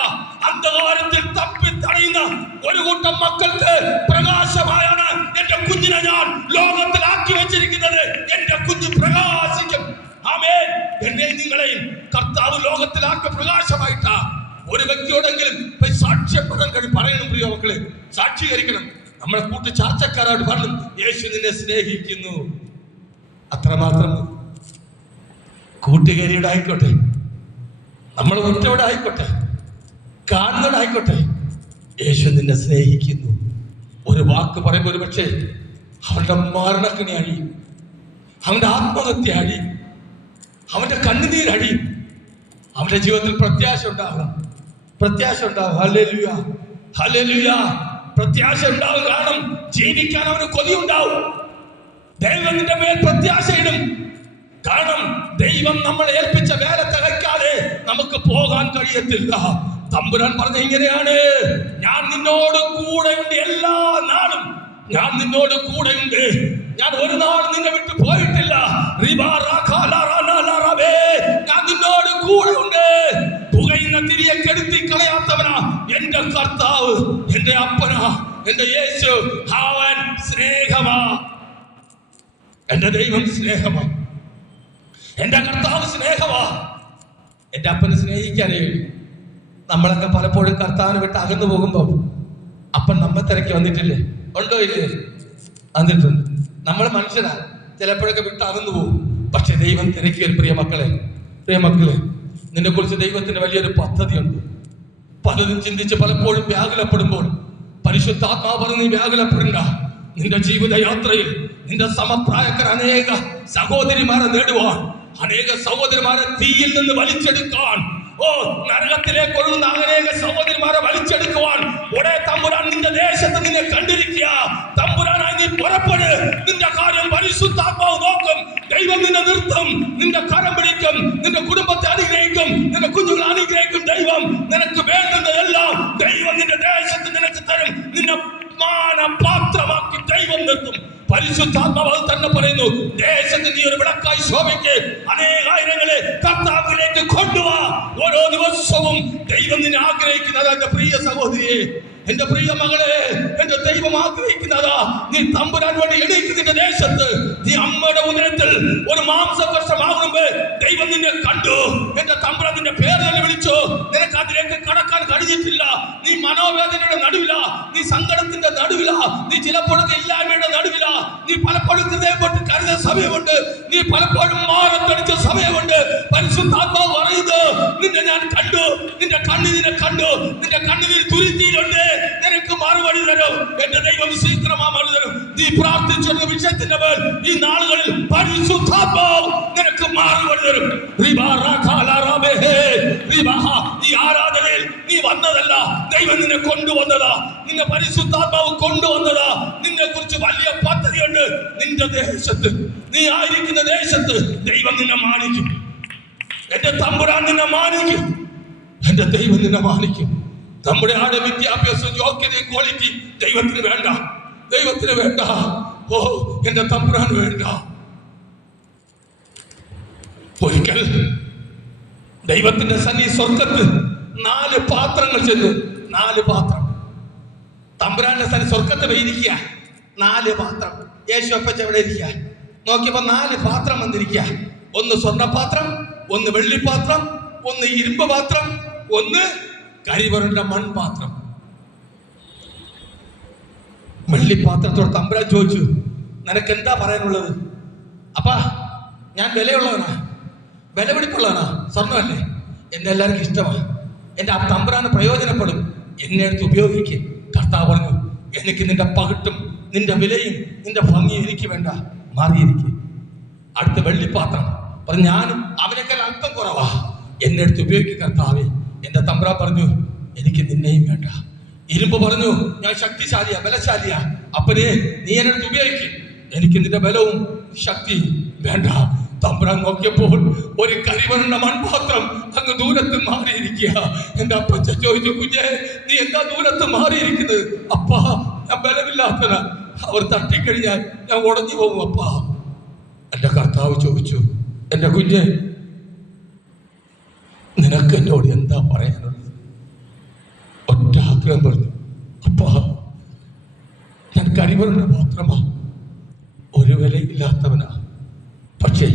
അന്ധകാരത്തിൽ തപ്പി തടയുന്ന ഒരു കൂട്ടം മക്കൾക്ക് പ്രകാശമായാണ് എന്റെ കുഞ്ഞിനെ ഞാൻ ലോകത്തിലാക്കി വെച്ചിരിക്കുന്നത്. എന്റെ കുഞ്ഞ് പ്രകാശിക്കും. ആമേൻ. എന്നെ നിങ്ങളെയും കർത്താവ് ലോകത്തിലാക്കി പ്രകാശമായിട്ടാ. ഒരു വ്യക്തിയോടെങ്കിലും സാക്ഷ്യപ്പെടാൻ പറയണം. പ്രിയ മക്കളെ, സാക്ഷീകരിക്കണം. നമ്മളെ കൂട്ടി ചാർച്ചക്കാരോട് പറഞ്ഞു, യേശു നിന്നെ സ്നേഹിക്കുന്നു. അത്രമാത്രം. കൂട്ടുകാരിയുടെ ആയിക്കോട്ടെ, നമ്മൾ ഒറ്റവിടെ ആയിക്കോട്ടെ, കാണുന്നവരായിക്കോട്ടെ, യേശു നിന്നെ സ്നേഹിക്കുന്നു. ഒരു വാക്ക് പറയുമ്പോൾ ഒരു പക്ഷേ അവന്റെ മരണക്കിണി അഴിയും, അവന്റെ ആത്മഹത്യ അഴിയും, അവന്റെ കണ്ണുനീരഴിയും. അവന്റെ ജീവിതത്തിൽ പ്രത്യാശ ഉണ്ടാകും. Hallelujah, hallelujah. പ്രത്യാശ ഉണ്ടാവും. കാരണം ജീവിക്കാൻ അവന് കൊതിയുണ്ടാവും. ദൈവത്തിന്റെ മേൽ പ്രത്യാശയിടും. കാരണം ദൈവം നമ്മളെ ഏൽപ്പിച്ച വേല തികയ്ക്കാതെ നമുക്ക് പോകാൻ കഴിയത്തില്ല. തമ്പുരാൻ പറഞ്ഞ ഇങ്ങനെയാണ്, ഞാൻ നിന്നോട് കൂടെയുണ്ട് എല്ലാ നാളും. ഞാൻ നിന്നോട് കൂടെയുണ്ട്. ഞാൻ ഒരു നാൾ നിന്നെ വിട്ടു പോയിട്ടില്ല. ഞാൻ നിന്നോട് കൂടെയുണ്ട്. പുകയുന്ന തിരിയെ കെടുത്തി കളയാത്തവനാ എന്റെ കർത്താവ്, എന്റെ അപ്പനാ, എന്റെ യേശു. അവൻ സ്നേഹമാ. എന്റെ ദൈവം സ്നേഹമാ. എന്റെ കർത്താവ് സ്നേഹമാ. എന്റെ അപ്പനെ സ്നേഹിക്കാനേ. നമ്മളൊക്കെ പലപ്പോഴും കർത്താവിനെ വിട്ട് അകന്നു പോകുമ്പോൾ അപ്പൻ നമ്മെ തിരക്കി വന്നിട്ടില്ലേ? ഉണ്ടോ ഇല്ലേ? വന്നിട്ടുണ്ട്. നമ്മൾ മനുഷ്യരാ, ചിലപ്പോഴൊക്കെ വിട്ട് അകന്നു പോകും. പക്ഷെ ദൈവം തിരക്കിയ പ്രിയ മക്കളെ, നിന്നെ കുറിച്ച് ദൈവത്തിന് വലിയൊരു പദ്ധതിയുണ്ട്. പലതും ചിന്തിച്ച് പലപ്പോഴും വ്യാകുലപ്പെടുമ്പോൾ പരിശുദ്ധാത്മാവ് പറഞ്ഞ് നീ വ്യാകുലപ്പെടണ്ട. നിന്റെ ജീവിതയാത്രയിൽ നിന്റെ സമപ്രായക്കാർ അനേക സഹോദരിമാരെ നേടുവാൻ, അനേക സഹോദരിമാരെ തീയിൽ നിന്ന് വലിച്ചെടുക്കാൻ, നരകത്തിലേക്ക് ഒഴുകുന്ന അനേക സഹോദരിമാരെ വലിച്ചെടുക്കുവാൻ ഒരേ തമ്പുരാൻ നിന്റെ ദേശത്ത് നിന്നെ കണ്ടിരിക്കുക. തമ്പുരാനായി നീ പുറപ്പെട്. നിന്റെ കാര്യം പരിശുദ്ധാത്മാവ് നോക്കും. ദൈവം നിന്നെ നിർത്തും, നിന്റെ കരം പിടിക്കും, നിന്റെ കുടുംബത്തെ അനുഗ്രഹിക്കും, നിന്റെ കുഞ്ഞുങ്ങളെ അനുഗ്രഹിക്കും. ദൈവം നിനക്ക് വേണ്ടുന്നതെല്ലാം ദൈവം നിന്റെ ദേശത്ത് നിനക്ക് തരും. നിന്നെ പാത്രമാക്കി ദൈവം നിർത്തും. പരിശുദ്ധാത്മാവ് തന്നെ പറയുന്നു, ദേശത്ത് നീ ഒരു വിളക്കായി ശോഭിക്ക്. അനേകായിരങ്ങളെ കർത്താവിലേക്ക് കൊണ്ടുവാ. ഓരോ ദിവസവും ദൈവം നിന്നെ ആഗ്രഹിക്കുന്നതാ. എന്റെ പ്രിയ സഹോദരിയെ, എന്റെ പ്രിയ മകളെ, എന്റെ ദൈവം ആഗ്രഹിക്കുന്നതാ. നീ തമ്പുരാൻ വേണ്ടി എണീക്കുന്നതിന്റെ ദേശത്ത് നീ അമ്മയുടെ ഉദരത്തിൽ ഒരു മാംസകർഷമാകുമ്പോ ദൈവം നിന്നെ കണ്ടു. എന്റെ തമ്പുരാൻ നിന്റെ പേര് തന്നെ വിളിച്ചു. നിനക്ക് അതിലേക്ക് കടക്കാൻ കഴിഞ്ഞിട്ടില്ല. നീ മനോവേദനയുടെ നടുവില, നീ സങ്കടത്തിന്റെ നടുവില, നീ ചിലപ്പോഴൊക്കെ ഇല്ലായ്മയുടെ നടുവില, നീ പലപ്പോഴും ഹൃദയം പൊട്ടി കരുതിയ സമയമുണ്ട്, നീ പലപ്പോഴും മാറത്തടിച്ച സമയമുണ്ട്. പരിശുദ്ധാത്മാവ് പറയുന്നു, നിന്നെ ഞാൻ കണ്ടു, നിന്റെ കണ്ണീരിനെ കണ്ടു, നിന്റെ കണ്ണീരിൽ തുരുത്തിയിലുണ്ട്, നിനക്ക് മറുപടി തരും. എന്റെ ദൈവം ശീഘ്രമാ മറുപടി തരും. നീ പ്രാർത്ഥിച്ചുള്ള വിഷയത്തിന്റെ മേൽ ഈ നാളുകളിൽ പരിശുദ്ധാത്മാവ് നിനക്ക് മറുപടി തരും. ഈ ആരാധനയിൽ നീ വന്നതല്ല, ദൈവം നിന്നെ കൊണ്ടുവന്നതാ. നിന്നെ പരിശുദ്ധാത്മാവ് കൊണ്ടുവന്നതാ. നിന്നെ കുറിച്ച് വലിയ പദ്ധതിയുണ്ട്. നിന്റെ ദേശത്ത്, നീ ആയിരിക്കുന്ന ദേശത്ത് ദൈവം നിന്നെ മാനിക്കും. എന്റെ തമ്പുരാൻ നിന്നെ മാനിക്കും. എന്റെ ദൈവം നിന്നെ മാനിക്കും. നമ്മുടെ ആടെ വിദ്യാഭ്യാസം, യോഗ്യത, ക്വാളിറ്റി ദൈവത്തിന് വേണ്ട, ദൈവത്തിന് വേണ്ട. എന്റെ തമ്പുരാൻ വേണ്ട. ഒരിക്കൽ ദൈവത്തിന്റെ സന്നി സ്വർഗത്ത് 4 പാത്രങ്ങൾ ചെന്നു. 4 പാത്രം തമ്പുരാന്റെ സന്നി സ്വർഗത്ത് പോയിരിക്കുക. 4 പാത്രം. യേശു അപ്പച്ച എവിടെ ഇരിക്കുക? നോക്കിയപ്പോ 4 പാത്രം വന്നിരിക്കുക. ഒന്ന് സ്വർണ്ണപാത്രം, ഒന്ന് വെള്ളിപ്പാത്രം, ഒന്ന് ഇരുമ്പ് പാത്രം, ഒന്ന് കരിവറുണ്ട മൺപാത്രം. വെള്ളിപ്പാത്രത്തോട് തമ്പുരാൻ ചോദിച്ചു, നിനക്ക് എന്താ പറയാനുള്ളത്? അപ്പാ, ഞാൻ വിലയുള്ളവനാ, വിലപിടിപ്പുള്ളവനാ, സ്വർണ്ണമല്ലേ, എന്നെ എല്ലാവർക്കും ഇഷ്ടമാണ്, എന്റെ ആ തമ്പുരാന് പ്രയോജനപ്പെടും, എന്നെ എടുത്ത് ഉപയോഗിക്കും. കർത്താവ് പറഞ്ഞു, എനിക്ക് നിന്റെ പകിട്ടും നിന്റെ വിലയും നിന്റെ ഭംഗിയും എനിക്ക് വേണ്ട, മാറിയിരിക്കും. അടുത്ത വെള്ളിപ്പാത്രം പറഞ്ഞു, ഞാനും അവനേക്കാൾ അല്പം കുറവാ, എന്നെ എടുത്ത് ഉപയോഗിക്കും കർത്താവേ. എന്റെ തമ്പുരാൻ പറഞ്ഞു, എനിക്ക് നിന്നെയും വേണ്ട. ഇരുമ്പ് പറഞ്ഞു, ഞാൻ ശക്തിശാലിയാ, ബലശാലിയാ, അപ്പനെ നീ എന്നെ എടുത്ത് ഉപയോഗിക്കും, എനിക്ക് നിന്റെ ബലവും ശക്തിയും വേണ്ട. തമ്പുരാൻ നോക്കിയപ്പോൾ ഒരു കരിവണ്ണ മൺപാത്രം അങ്ങ് ദൂരത്ത് മാറിയിരിക്കുക. എന്റെ അപ്പച്ച ചോദിച്ചു, കുഞ്ഞെ നീ എന്താ ദൂരത്ത് മാറിയിരിക്കുന്നത്? അപ്പാ, ഞാൻ ബലമില്ലാത്തവനാ, അവർ തട്ടിക്കഴിഞ്ഞാൽ ഞാൻ ഉടഞ്ഞു പോകും അപ്പാ. എന്റെ കർത്താവ് ചോദിച്ചു, എന്റെ കുഞ്ഞെ നിനക്ക് എന്നോട് എന്താ പറയാനുള്ളത്? ഒറ്റ ആഗ്രഹം പറഞ്ഞു, അപ്പാ ഞാൻ കരിവണ്ണ പാത്രമാ, ഒരു വിലയില്ലാത്തവനാ, പക്ഷേ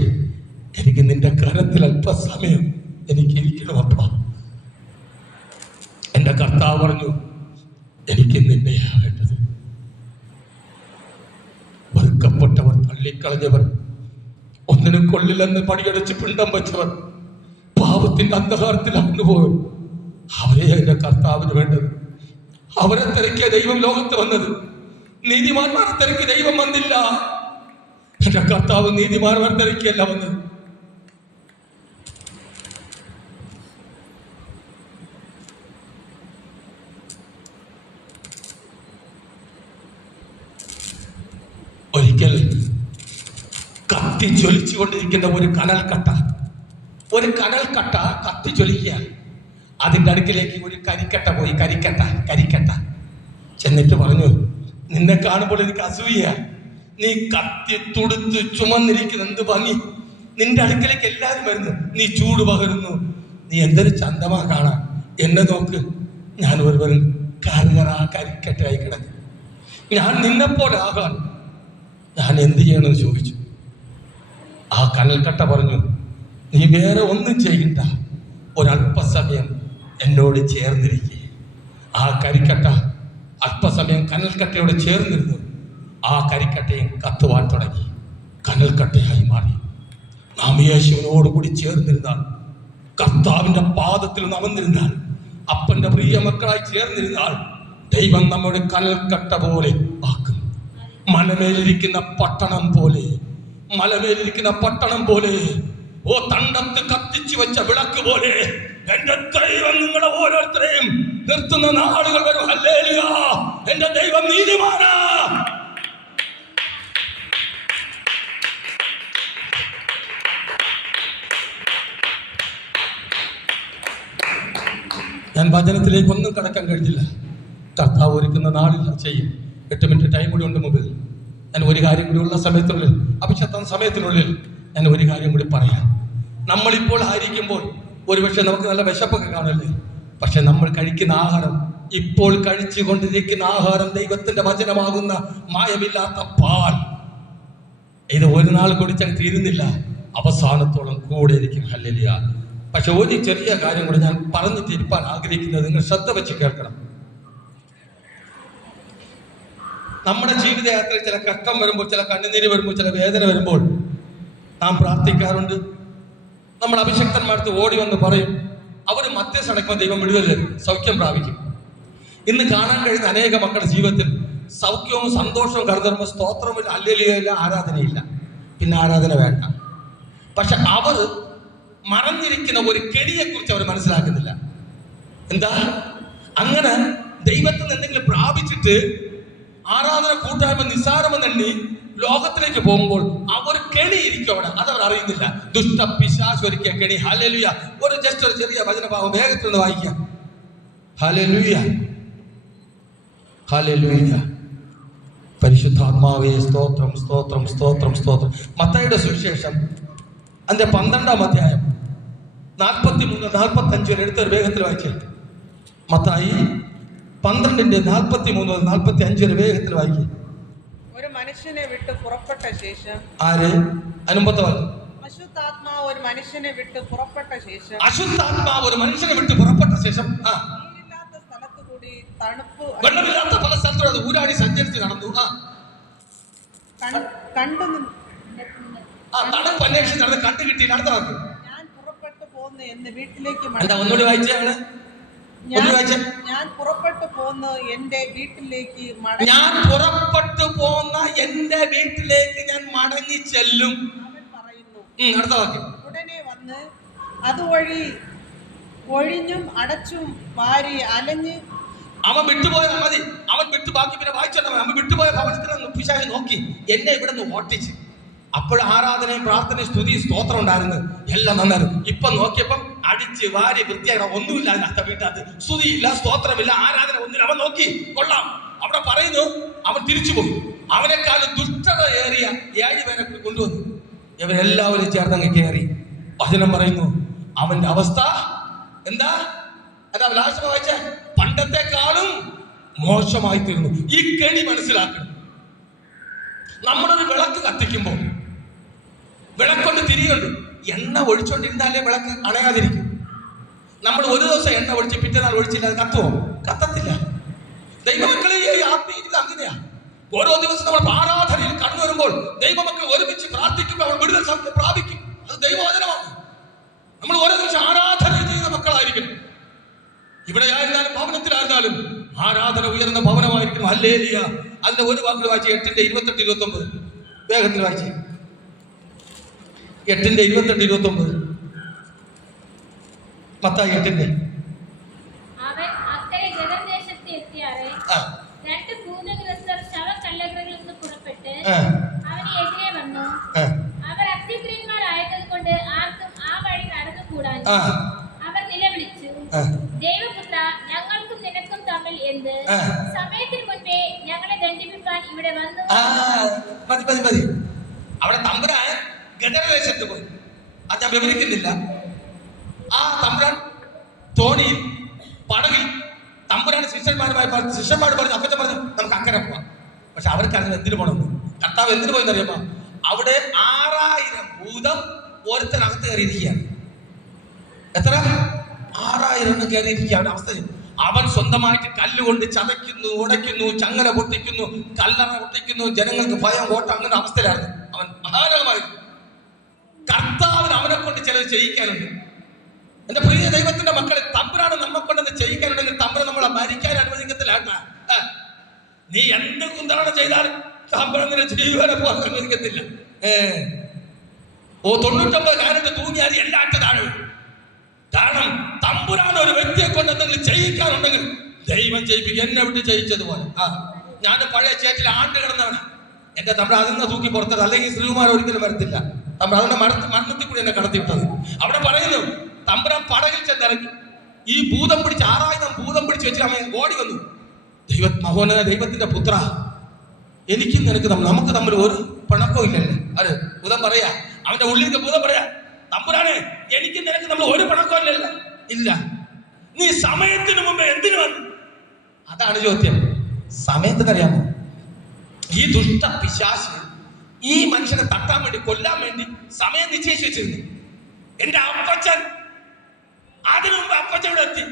എനിക്ക് നിന്റെ കരത്തിൽ അല്പസമയം എനിക്ക് ഇരിക്കണം അപ്പാ. എന്റെ കർത്താവ് പറഞ്ഞു, എനിക്ക് നിന്നെയാ വേണ്ടത്. വെറുക്കപ്പെട്ടവർ, തള്ളിക്കളഞ്ഞവർ, ഒന്നിനും കൊള്ളില്ലെന്ന് പടിയടച്ച് പിണ്ടം വെച്ചവർ, പാപത്തിന്റെ അന്ധകാരത്തിൽ അകന്നുപോയവർ, അവരെ എന്റെ കർത്താവിന് വേണ്ടത്. അവരെ തിരക്കിയ ദൈവം ലോകത്ത് വന്നത്. നീതിമാന്മാരെ തിരക്കി ദൈവം വന്നില്ല. എന്റെ കർത്താവ് നീതിമാന്മാരെ തിരക്കിയല്ല വന്നത്. ഒരിക്കൽ കത്തി ജ്വലിച്ചുകൊണ്ടിരിക്കുന്ന ഒരു കനൽക്കട്ട കത്തി ജ്വലിക്കുക. അതിൻ്റെ അടുക്കിലേക്ക് ഒരു കരിക്കട്ട പോയി. കരിക്കട്ട ചെന്നിട്ട് പറഞ്ഞു, നിന്നെ കാണുമ്പോൾ എനിക്ക് അസൂയ, നീ കത്തി തുടുത്ത് ചുമന്നിരിക്കുന്ന എന്ത് ഭംഗി, നിന്റെ അടുക്കലേക്ക് എല്ലാവരും വരുന്നു, നീ ചൂട് പകരുന്നു, നീ എന്തൊരു ചന്തമാ കാണാൻ, എന്നെ നോക്ക്, ഞാൻ ഒരു കരിക്കട്ടായി കിടക്കും, ഞാൻ നിന്നെപ്പോലെ ആകാൻ ഞാൻ എന്ത് ചെയ്യണമെന്ന് ചോദിച്ചു. ആ കനൽക്കട്ട പറഞ്ഞു, നീ വേറെ ഒന്നും ചെയ്യണ്ട, ഒരല്പസമയം എന്നോട് ചേർന്നിരിക്കുക. ആ കരിക്കട്ട അല്പസമയം കനൽക്കട്ടയോട് ചേർന്നിരുന്നു. ആ കരിക്കട്ടയും കത്തുവാൻ തുടങ്ങി, കനൽക്കട്ടയായി മാറി. നാം യേശുവിനോടുകൂടി ചേർന്നിരുന്നാൽ, കർത്താവിന്റെ പാദത്തിൽ അമർന്നിരുന്നാൽ, അപ്പന്റെ പ്രിയ മക്കളായി ചേർന്നിരുന്നാൽ, ദൈവം നമ്മുടെ കനൽക്കട്ട പോലെ ആക്കും. മലമേലിരിക്കുന്ന പട്ടണം പോലെ, മലമേലിരിക്കുന്ന പട്ടണം പോലെ, ഓ തണ്ടത്ത് കത്തിച്ചു വെച്ച വിളക്ക് പോലെ എന്റെ ദൈവം നിങ്ങളെ ഓരോരുത്തരെയും നിർത്തുന്ന നാളുകൾ വരും. ഹല്ലേലൂയ! എന്റെ ദൈവം നീതിമാനാ. ഞാൻ വചനത്തിലേക്ക് ഒന്നും കടക്കാൻ കഴിഞ്ഞില്ല. കർത്താവ് ഒരുക്കുന്ന നാളിൽ ചെയ്യും. 8 മിനിറ്റ് ടൈം കൂടി ഉണ്ട് മുമ്പിൽ. ഞാൻ ഒരു കാര്യം കൂടി ഉള്ള സമയത്തിനുള്ളിൽ, അഭിഷേക സമയത്തിനുള്ളിൽ ഞാൻ ഒരു കാര്യം കൂടി പറയാം. നമ്മളിപ്പോൾ ആയിരിക്കുമ്പോൾ ഒരുപക്ഷെ നമുക്ക് നല്ല വിശപ്പൊക്കെ കാണല്ലേ, പക്ഷെ നമ്മൾ കഴിക്കുന്ന ആഹാരം, ഇപ്പോൾ കഴിച്ചുകൊണ്ടിരിക്കുന്ന ആഹാരം ദൈവത്തിന്റെ വചനമാകുന്ന മായമില്ലാത്ത പാൽ. ഇത് ഒരു നാൾ കുടിച്ചാൽ തീരുന്നില്ല, അവസാനത്തോളം കൂടെ ഇരിക്കും. ഹല്ലേലൂയ! പക്ഷെ ഒരു ചെറിയ കാര്യം കൂടി ഞാൻ പറഞ്ഞു തിരിപ്പാൻ ആഗ്രഹിക്കുന്നത് നിങ്ങൾ ശ്രദ്ധ വെച്ച് കേൾക്കണം. നമ്മുടെ ജീവിതയാത്രയിൽ ചില കഷ്ടം വരുമ്പോൾ, ചില കണ്ണുനീര് വരുമ്പോൾ, ചില വേദന വരുമ്പോൾ നാം പ്രാർത്ഥിക്കാറുണ്ട്. നമ്മൾ അഭിഷക്തന്മാർക്ക് ഓടി വന്ന് പറയും, അവർ മധ്യസ്ഥ അടക്കുമ്പോൾ ദൈവം വിടുതൽ തരും, സൗഖ്യം പ്രാപിക്കും. ഇന്ന് കാണാൻ കഴിയുന്ന അനേക മക്കളുടെ ജീവിതത്തിൽ സൗഖ്യവും സന്തോഷവും കടന്നു സ്തോത്രമില്ല, ഹല്ലേലൂയയില്ല, ആരാധനയില്ല. പിന്നെ ആരാധന വേണ്ട. പക്ഷെ അവർ മറഞ്ഞിരിക്കുന്ന ഒരു കെണിയെ കുറിച്ച് അവർ മനസ്സിലാക്കുന്നില്ല. എന്താ? അങ്ങനെ ദൈവത്തിൽ നിന്ന് എന്തെങ്കിലും പ്രാപിച്ചിട്ട് ആരാധന കൂട്ടായ്മ നിസ്സാരമെന്നെണ്ണി ലോകത്തിലേക്ക് പോകുമ്പോൾ അവർ കെണിയിരിക്കും അവിടെ, അതവർ അറിയുന്നില്ല. ദുഷ്ട പിശാച് ഒരുക്കിയ കെണി. ഹല്ലേലൂയ! ഒരു ചെറിയ വചനഭാവം വേഗത്തിൽ നിന്ന് വായിക്കാം. ഹല്ലേലൂയ! ഹല്ലേലൂയ! പരിശുദ്ധാത്മാവേ സ്തോത്രം, സ്തോത്രം, സ്തോത്രം, സ്തോത്രം. മത്തായിയുടെ സുവിശേഷം അതിന്റെ 12-ാം അധ്യായം 43-45 വരെ എടുത്തൊരു വേഗത്തിൽ വായിച്ചേ. മത്തായി 12-43-45 വരെ വേഗത്തിൽ വായിക്കേ. ഒരു മനുഷ്യനെ വിട്ട് പുറപ്പെട്ട ശേഷം, ആര്? അനുമ്പത്തെ അശുദ്ധാത്മാവ് ഒരു മനുഷ്യനെ വിട്ട് പുറപ്പെട്ട ശേഷം, അശുദ്ധാത്മാവ് ഒരു മനുഷ്യനെ വിട്ട് പുറപ്പെട്ട ശേഷം നീരില്ലാത്ത സ്ഥലത്ത് കൂടി തണുപ്പ്, വെള്ളമില്ലാത്ത പല സ്ഥലത്തും അത് ഊരാടി സഞ്ചരിച്ച് നടന്നു. തണുപ്പ് അന്വേഷിച്ച് നടന്ന് കണ്ടു കിട്ടി നടന്നു. ഞാൻ പുറപ്പെട്ടു പോന്ന് എന്ന് വീട്ടിലേക്ക് ഒന്നുകൂടി വായിച്ചാണ്. ഞാൻ പുറപ്പെട്ടു പോന്ന് എന്റെ വീട്ടിലേക്ക് ഞാൻ പുറപ്പെട്ടു പോന്ന എന്റെ വീട്ടിലേക്ക് ഞാൻ മടങ്ങി ചെല്ലും. അവൻ പറയുന്നു. അടുത്ത വാക്യം. ഉടനെ വന്ന് അതുവഴി ഒഴിഞ്ഞും അടച്ചും വാരി അലഞ്ഞ് അവൻ വിട്ടുപോയാൽ മതി. അവൻ വിട്ടു ബാക്കി പിന്നെ വായിച്ചോ. അവൻ വിട്ടുപോയ ഭവനത്തിൽ പിശാച് നോക്കി എന്നെ ഇവിടെ നിന്ന് ഓട്ടിച്ച്. അപ്പോൾ ആരാധനയും പ്രാർത്ഥനയും സ്തുതി സ്തോത്രം ഉണ്ടായിരുന്നു, എല്ലാം നന്നായിരുന്നു. ഇപ്പൊ നോക്കിയപ്പം അടിച്ച് വാരി വൃത്തിയായി ഒന്നുമില്ല. അതിനകത്ത് വീട്ടകത്ത് സ്തുതിയില്ല, സ്തോത്രമില്ല, ആരാധന ഒന്നില്ല. അവൻ നോക്കി കൊള്ളാം. അവിടെ പറയുന്നു അവൻ തിരിച്ചുപോയി. അവനെക്കാളും ദുഷ്ടത ഏറിയ 7 പേരെ കൊണ്ടുവന്നു. ഇവരെല്ലാവരും ചേർന്നങ്ങ് കയറി. വചനം പറയുന്നു അവന്റെ അവസ്ഥ എന്താ? എന്താ ലാസ്റ്റ് വായിച്ച? പണ്ടത്തെക്കാളും മോശമായി തീർന്നു. ഈ കെണി മനസ്സിലാക്കണം. നമ്മളൊരു വിളക്ക് കത്തിക്കുമ്പോൾ വിളക്കൊണ്ട് തിരിയുണ്ട്, എണ്ണ ഒഴിച്ചോണ്ടിരുന്നാലേ വിളക്ക് അണയാതിരിക്കും. നമ്മൾ ഒരു ദിവസം എണ്ണ ഒഴിച്ച് പിറ്റേന്നാൾ ഒഴിച്ചില്ല, അത് കത്തുവോ? കത്തത്തില്ല. ദൈവമക്കളെ ആത്മീയത അങ്ങനെയാ. ഓരോ ദിവസം നമ്മൾ ആരാധനയിൽ കടന്നു വരുമ്പോൾ ദൈവമക്കൾ ഒരുമിച്ച് പ്രാർത്ഥിക്കുമ്പോൾ അവർ വിടുതൽ പ്രാപിക്കും. അത് ദൈവവചനമാണ്. നമ്മൾ ഓരോ ദിവസം ആരാധന ചെയ്യുന്ന മക്കളായിരിക്കണം. ഇവിടെ ആയിരുന്നാലും ഭവനത്തിലായിരുന്നാലും ആരാധന ഉയർന്ന ഭവനമായിരിക്കും. ഹല്ലേലൂയ! അതിന്റെ ഒരു വാക്കുകൾ വായിച്ച് 8-28-29 വേഗത്തിൽ വായിച്ച്. 8-28-29 മത്തായി 8. അവൻ അക്കരെ ജനദേശത്ത് എത്തിയാറെ 2 ഭൂതഗ്രസ്തർ ശവക്കല്ലറകളിൽ നിന്ന് പുറപ്പെട്ട് അവന് എതിരെ വന്നു. അവർ അത്യുഗ്രന്മാരായത് കൊണ്ട് ആർക്കും ആ വഴി നടന്നുകൂടാൻ. അവർ നിലവിളിച്ചു, ദൈവപുത്ര, ഞങ്ങൾക്കും നിനക്കും തമ്മിൽ എന്ത്? സമയത്തിന് മുൻപേ ഞങ്ങളെ ദണ്ഡിപ്പിക്കാൻ ഇവിടെ വന്നു. മതി. അവിടെ തമ്പുരാൻ ഗദരദേശത്ത് പോയി. അത് ഞാൻ വിവരിക്കുന്നില്ല. ആ തമ്പുരാൻ തോണിയിൽ പടകിൽ തമ്പുരാൻ ശിഷ്യന്മാർ പറഞ്ഞു, അപ്പച്ചൻ പറഞ്ഞു നമുക്ക് അക്കരെ പോവാം. പക്ഷെ അവർക്ക് അറിഞ്ഞത് എന്തിനു പോകണമെന്ന്. കർത്താവ് എന്തിനു പോയെന്ന് അറിയാമോ? അവിടെ 6000 ഭൂതം ഒരുത്തനകത്ത് കയറിയിരിക്കുകയാണ്. എത്ര? 6000 കയറിയിരിക്കുക. അവരുടെ അവസ്ഥ അവൻ സ്വന്തമായിട്ട് കല്ലുകൊണ്ട് ചതയ്ക്കുന്നു, ഉടയ്ക്കുന്നു, ചങ്ങല പൊട്ടിക്കുന്നു, കല്ലറ പൊട്ടിക്കുന്നു, ജനങ്ങൾക്ക് ഭയം ഓട്ടം, അങ്ങനെ അവസ്ഥയിലായിരുന്നു. അവൻ മഹാനകമായിരുന്നു. കർത്താവിന് അവനെ കൊണ്ട് ചിലത് ചെയ്യിക്കാനുണ്ട്. എന്റെ പ്രിയ ദൈവത്തിന്റെ മക്കളെ, തമ്പുരാണ് നമ്മെ കൊണ്ടെന്ന് ചെയ്യിക്കാനുണ്ടെങ്കിൽ തമ്പുരാൻ നമ്മളെ മരിക്കാൻ അനുവദിക്കത്തില്ല. നീ എന്ത് കുന്തരണം ചെയ്താലും തമ്പുരാൻ നിന്നെ ജീവനെ പോകാൻ അനുവദിക്കത്തില്ല. 99 കാലത്ത് തൂങ്ങിയാൽ എല്ലാ താഴെ. കാരണം തമ്പുരാൻ ഒരു വ്യക്തിയെ കൊണ്ട് എന്തെങ്കിലും ചെയ്യിക്കാനുണ്ടെങ്കിൽ ദൈവം ചെയ്യിപ്പിക്കും. എന്നെ വിട്ട് ചെയ്യിച്ചതുപോലെ. ഞാൻ പഴയ ചേറ്റിൽ ആണ്ട് കിടന്നവനാ. എന്റെ തമ്പുരാൻ അതിൽ നിന്ന് തൂക്കി പുറത്തത്, അല്ലെങ്കിൽ ശ്രീകുമാർ ഒരിക്കലും വരത്തില്ല. തമ്പുരാൻ അതിന്റെ മരണത്തിൽ കൂടി എന്നെ കടത്തിവിട്ടത്. അവിടെ പറയുന്നു, തമ്പുരാൻ പടകിൽ ചെന്നിറങ്ങി ഈ ഭൂതം പിടിച്ച് 6000 ഭൂതം പിടിച്ച് വെച്ചിട്ട് അവൻ ഓടി വന്നു. മഹോന്നത ദൈവത്തിന്റെ പുത്ര, എനിക്കും നിനക്ക് നമുക്ക് തമ്മിൽ ഒരു പിണക്കവും ഇല്ലല്ലേ? അത് ഭൂതം പറയാ, അവന്റെ ഉള്ളിലേക്ക് ഭൂതം പറയാ, തമ്പുരാനെ എനിക്കും നിനക്ക് നമ്മൾ ഒരു പിണക്കവും ഇല്ലല്ലോ. ഇല്ല, നീ സമയത്തിന് മുമ്പ് എന്തിനു വന്നു? അതാണ് ചോദ്യം. സമയത്തിനറിയാമോ, ഈ ദുഷ്ട പിശാച് ഈ മനുഷ്യനെ തട്ടാൻ വേണ്ടി, കൊല്ലാൻ വേണ്ടി സമയം നിശ്ചയിച്ചു വെച്ചിരുന്നു. എന്റെ അപ്പച്ചൻ അതിനു മുമ്പ് അപ്പച്ചൻ ഇവിടെ എത്തി.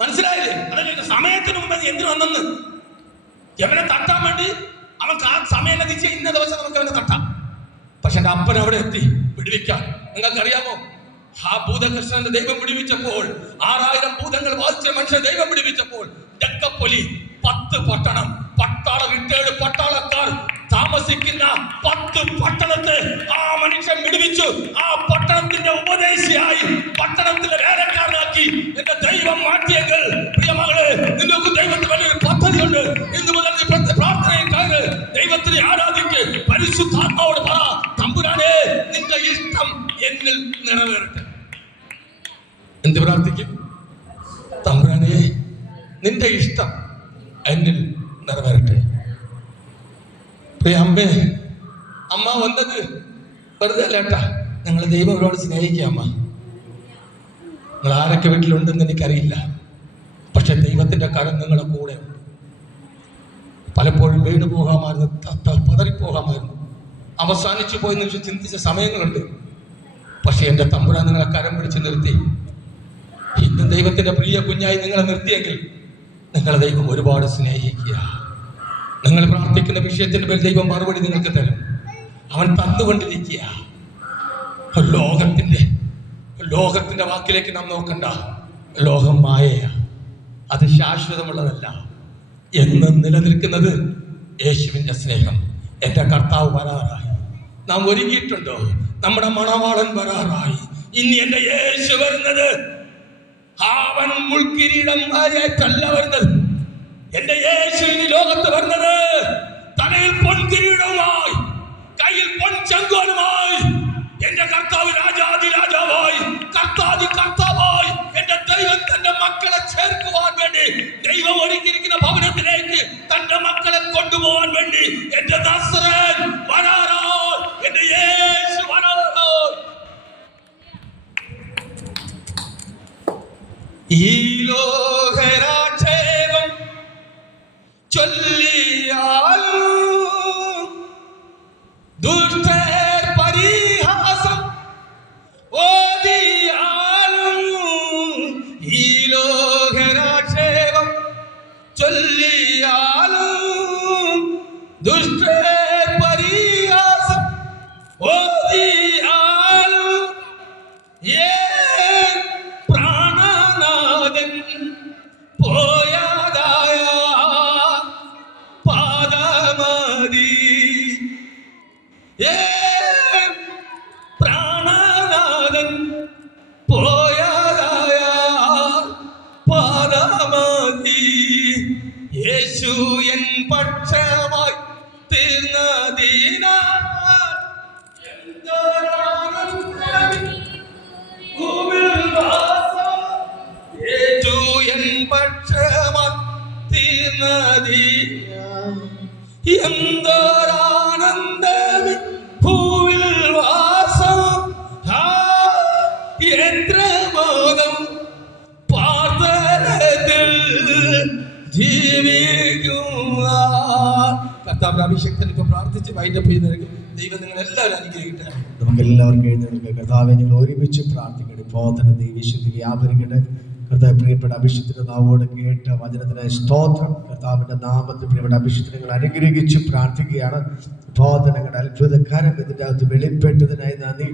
മനസ്സിലായില്ലേ? അതൊക്കെ സമയത്തിന് മുമ്പ് എന്തിനു വന്നെന്ന്. അവനെ തട്ടാൻ വേണ്ടി അവൻ സമയം നിശ്ചയം, ഇന്ന ദിവസം നമുക്ക് അവനെ തട്ടാം. പക്ഷെ എന്റെ അപ്പൻ അവിടെ എത്തി വിടുവിക്കാൻ. നിങ്ങൾക്കറിയാമോ, ആ ഭൂതകൃഷ്ണന്റെ ദൈവം വിടുവിച്ചപ്പോൾ, 6000 ഭൂതങ്ങൾ ബാധിച്ച മനുഷ്യൻ ദൈവം വിടുവിച്ചപ്പോൾ, ഡെക്കപ്പൊലി 10 പട്ടണം, റിട്ടേർഡ് പട്ടാളക്കാർ താമസിക്കുന്ന 10 പട്ടണത്തെ ആ മനുഷ്യൻ വിടുവിച്ചു. ആ പട്ടണത്തിന്റെ ഉപദേശിയായി, പട്ടണത്തിന്റെ വേലക്കാരനാക്കി എന്റെ ദൈവം മാറ്റിയെങ്കിൽ, പ്രിയമകളെ, നിങ്ങൾക്ക് ദൈവത്തിന് വലിയൊരു പദ്ധതിയുണ്ട്. ഇന്ന് മുതൽ പ്രാർത്ഥനയിൽ കയറ്, ദൈവത്തിനെ ആരാധിക്ക്, പരിശുദ്ധാത്മാവോട് പറ, തമ്പുരാനെ നിന്റെ ഇഷ്ടം എന്നിൽ നിറവേറട്ടെ. എന്ത് പ്രാർത്ഥിക്കും? തമ്പുരാനെ നിന്റെ ഇഷ്ടം എന്നിൽ നിറവേറട്ടെ. അമ്മേ, അമ്മ വന്നത് വെറുതെ അല്ലേട്ടാ. ഞങ്ങൾ ദൈവം ഒരുപാട് സ്നേഹിക്കുക. അമ്മ, നിങ്ങൾ ആരൊക്കെ വീട്ടിലുണ്ടെന്ന് എനിക്കറിയില്ല, പക്ഷെ ദൈവത്തിന്റെ കരം നിങ്ങളുടെ കൂടെ ഉണ്ട്. പലപ്പോഴും വീണു പോകാമായിരുന്നു, പതറിപ്പോകാമായിരുന്നു, അവസാനിച്ചു പോയെന്ന് ചിന്തിച്ച സമയങ്ങളുണ്ട്. പക്ഷെ എന്റെ തമ്പുരാൻ നിങ്ങളെ കരം പിടിച്ച് നിർത്തി. ഇന്ന് ദൈവത്തിന്റെ പ്രിയ കുഞ്ഞായി നിങ്ങളെ നിർത്തിയെങ്കിൽ നിങ്ങളെ ദൈവം ഒരുപാട് സ്നേഹിക്കുക. നിങ്ങൾ പ്രാർത്ഥിക്കുന്ന വിഷയത്തിന്റെ പേരിൽ ദൈവം മറുപടി നിങ്ങൾക്ക് തരും. അവൻ തന്നുകൊണ്ടിരിക്കുക. ലോകത്തിന്റെ വാക്കിലേക്ക് നാം നോക്കണ്ട. ലോകം മായയാ, അത് ശാശ്വതമുള്ളതല്ല. എന്ന് നിലനിൽക്കുന്നത് യേശുവിന്റെ സ്നേഹം. എന്റെ കർത്താവ് വരാറായി. നാം ഒരുങ്ങിയിട്ടുണ്ടോ? നമ്മുടെ മണവാളൻ വരാറായി. ഇനി എന്റെ യേശു വരുന്നത് അവൻ മുൾക്കിരീടം ആയിട്ടല്ല വരുന്നത്. എന്റെ യേശു ഇനി ലോകത്ത് വരുന്നത് തലയിൽ പൊൻകിരീടവുമായി, കയ്യിൽ പൊൻചെങ്കോലുമായി. എന്റെ കർത്താവ് രാജാതി രാജാവായി, കർത്താതി കർത്താവായി. എന്റെ ദൈവം തന്റെ മക്കളെ ചേർക്കുവാൻ വേണ്ടി, ദൈവം ഒരുക്കിയിരിക്കുന്ന ഭവനത്തിലേക്ക് തന്റെ മക്കളെ കൊണ്ടുപോകാൻ വേണ്ടി എന്റെ നസ്രൻ വരാറോ, എന്റെ യേശു വരാറോ. ഈ ലോകരാക്ഷേപം ചൊല്ലിയാലും ദുഷ്ടർ പരിഹാസം ഓതിയാലും, ഈ ലോകരാക്ഷേപം ചൊല്ലിയാലും ദുഷ്ടർ പരിഹാസം ഓതിയാലും, പ്രാണനാഥൻ പോയാതായ പാദമതി, പ്രാണനാഥൻ പോയാതായ പാദമതി. യേശു എൻ പക്ഷമായി തീർന്നതിനാ എന്തൊരാനന്ദമി ഭൂവിൽ വാസം, യന്ത്രബോധം പാർത്തലത്തിൽ ജീവിക്കുക. കർത്താവിന്റെ അഭിഷേകത്തിൽ ഇപ്പൊ പ്രാർത്ഥിച്ച് വൈൻഡപ്പ് ചെയ്യുന്നവർക്ക് ദൈവം നിങ്ങൾ എല്ലാവരും അനുഗ്രഹിക്കട്ടെ. നമുക്ക് എല്ലാവർക്കും എഴുന്നേൽക്കുക. കർത്താവെ, നിങ്ങൾ ഒരുമിച്ച് പ്രാർത്ഥിക്കട്ടെ. ബോധന ദൈവശുദ്ധി വ്യാപരിക്കട്ടെ. കർത്താവ് പ്രിയപ്പെട്ട അഭിഷേകത്തിന്റെ നാവോട് കേട്ട വചനത്തിനായി സ്തോത്രം. കർത്താവിന്റെ നാമത്തിൽ പ്രിയപ്പെട്ട അഭിഷേകത്തെ നിങ്ങൾ അനുഗ്രഹിച്ച് പ്രാർത്ഥിക്കുകയാണ്. നിങ്ങളുടെ അത്ഭുതക്കാരം ഇതിൻ്റെ അകത്ത് വെളിപ്പെട്ടതിനായി നന്ദി.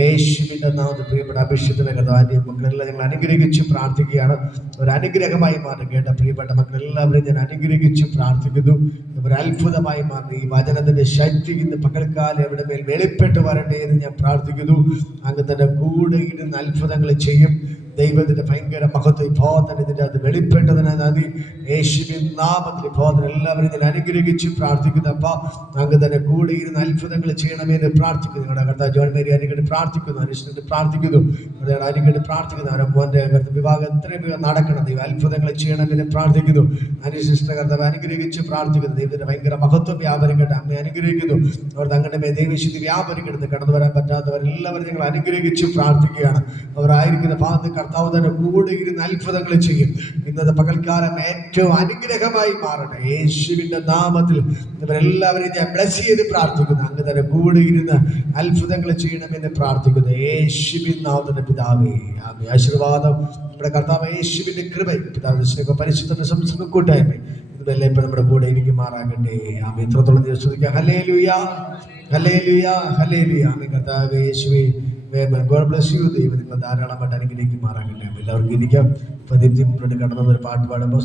യേശുവിന്റെ നാമത്തിൽ പ്രിയപ്പെട്ട അഭിഷേകത്തിന്റെ കർത്താവിന്റെ മക്കളെല്ലാം ഞങ്ങൾ അനുഗ്രഹിച്ച് പ്രാർത്ഥിക്കുകയാണ്. ഒരു അനുഗ്രഹമായി മാറി കേട്ട പ്രിയപ്പെട്ട മക്കളെല്ലാവരും ഞാൻ അനുഗ്രഹിച്ച് പ്രാർത്ഥിക്കുന്നു. ഒരു അത്ഭുതമായി മാറി ഈ വചനത്തിന്റെ ശക്തി ഇന്ന് പകൽക്കാലം എവിടെ മേൽ വെളിപ്പെട്ട് വരട്ടെ എന്ന് ഞാൻ പ്രാർത്ഥിക്കുന്നു. അങ്ങ് തന്നെ കൂടെ ഇരുന്ന് അത്ഭുതങ്ങൾ ചെയ്യും. ദൈവത്തിന്റെ ഭയങ്കര മഹത്വം ഇപ്പോൾ തന്നെ ഇതിൻ്റെ അത് വെളിപ്പെട്ടതിനാ നന്ദി. യേശുവിൻ നാമത്തിൽ ഇപ്പോൾ തന്നെ എല്ലാവരും ഇതിനെ അനുഗ്രഹിച്ച് പ്രാർത്ഥിക്കുന്നു. അപ്പ അങ്ങ് തന്നെ കൂടെ ഇരുന്ന് അത്ഭുതങ്ങൾ ചെയ്യണമെന്ന് പ്രാർത്ഥിക്കുന്നു. നിങ്ങളുടെ കർത്താവ് ജോൺ മേരി അനുകേട്ട് പ്രാർത്ഥിക്കുന്നു, അനുഷ്ഠിച്ച് പ്രാർത്ഥിക്കുന്നു, അനുകേട്ട് പ്രാർത്ഥിക്കുന്നു. അവരുടെ മോൻ്റെ വിവാഹം എത്രയും വേഗം നടക്കണം. ദൈവം അത്ഭുതങ്ങൾ ചെയ്യണമെന്ന് പ്രാർത്ഥിക്കുന്നു. അനുശിഷ്ട കർത്താവ് അനുഗ്രഹിച്ച് പ്രാർത്ഥിക്കുന്നു. ദൈവത്തിന്റെ ഭയങ്കര മഹത്വം വ്യാപരിക്കട്ടെ. അമ്മ അനുഗ്രഹിക്കുന്നു. അവർ തങ്ങളുടെ മേ ദൈവശുദ്ധി വ്യാപരിക്കട്ടെ. കടന്നു വരാൻ പറ്റാത്തവരെല്ലാവരും നിങ്ങൾ അനുഗ്രഹിച്ച് പ്രാർത്ഥിക്കുകയാണ്. അവരായിരിക്കുന്ന ഭാഗത്ത് കർത്താവ് തന്നെ കൂടെ ഇരുന്ന് അത്ഭുതങ്ങൾ ചെയ്യും. ഇന്നത്തെ പകൽക്കാലം ഏറ്റവും അനുഗ്രഹമായി മാറട്ടെ. യേശുവിന്റെ നാമത്തിൽ ഇവരെല്ലാവരെയും ഞാൻ ബ്ലസ് ചെയ്ത് പ്രാർത്ഥിക്കുന്നു. അങ്ങ് തന്നെ കൂടെ ഇരുന്ന് അത്ഭുതങ്ങൾ ചെയ്യണമെന്ന് പ്രാർത്ഥിക്കുന്നു. യേശുവിൻ നാമത്തിന്റെ പിതാവേ ആമേൻ. ആശീർവാദം നമ്മുടെ കർത്താവ് യേശുവിന്റെ കൃപ പിതാവിന്റെ പരിശുദ്ധ സംസ്കൃത കൂട്ടായ്മ ഇതെല്ലാം ഇപ്പൊ നമ്മുടെ കൂടെ ഇരിക്കുമാറാകട്ടെ. ആമേൻ. ഇത്രത്തോളം ചോദിക്കാം. ഹല്ലേലൂയ, ഹല്ലേലൂയ, ഹല്ലേലൂയ. ആമേൻ. കർത്താവേ യേശുവേ God bless you. ദൈവം നിങ്ങൾ ധാരാളമായിട്ട് അനുഗ്രഹിക്കുമാറാകട്ടെ. എല്ലാവർക്കും ഇരിക്കാം. പ്രദീപ് കടന്നു ഒരു പാട്ട് പാടുമ്പോൾ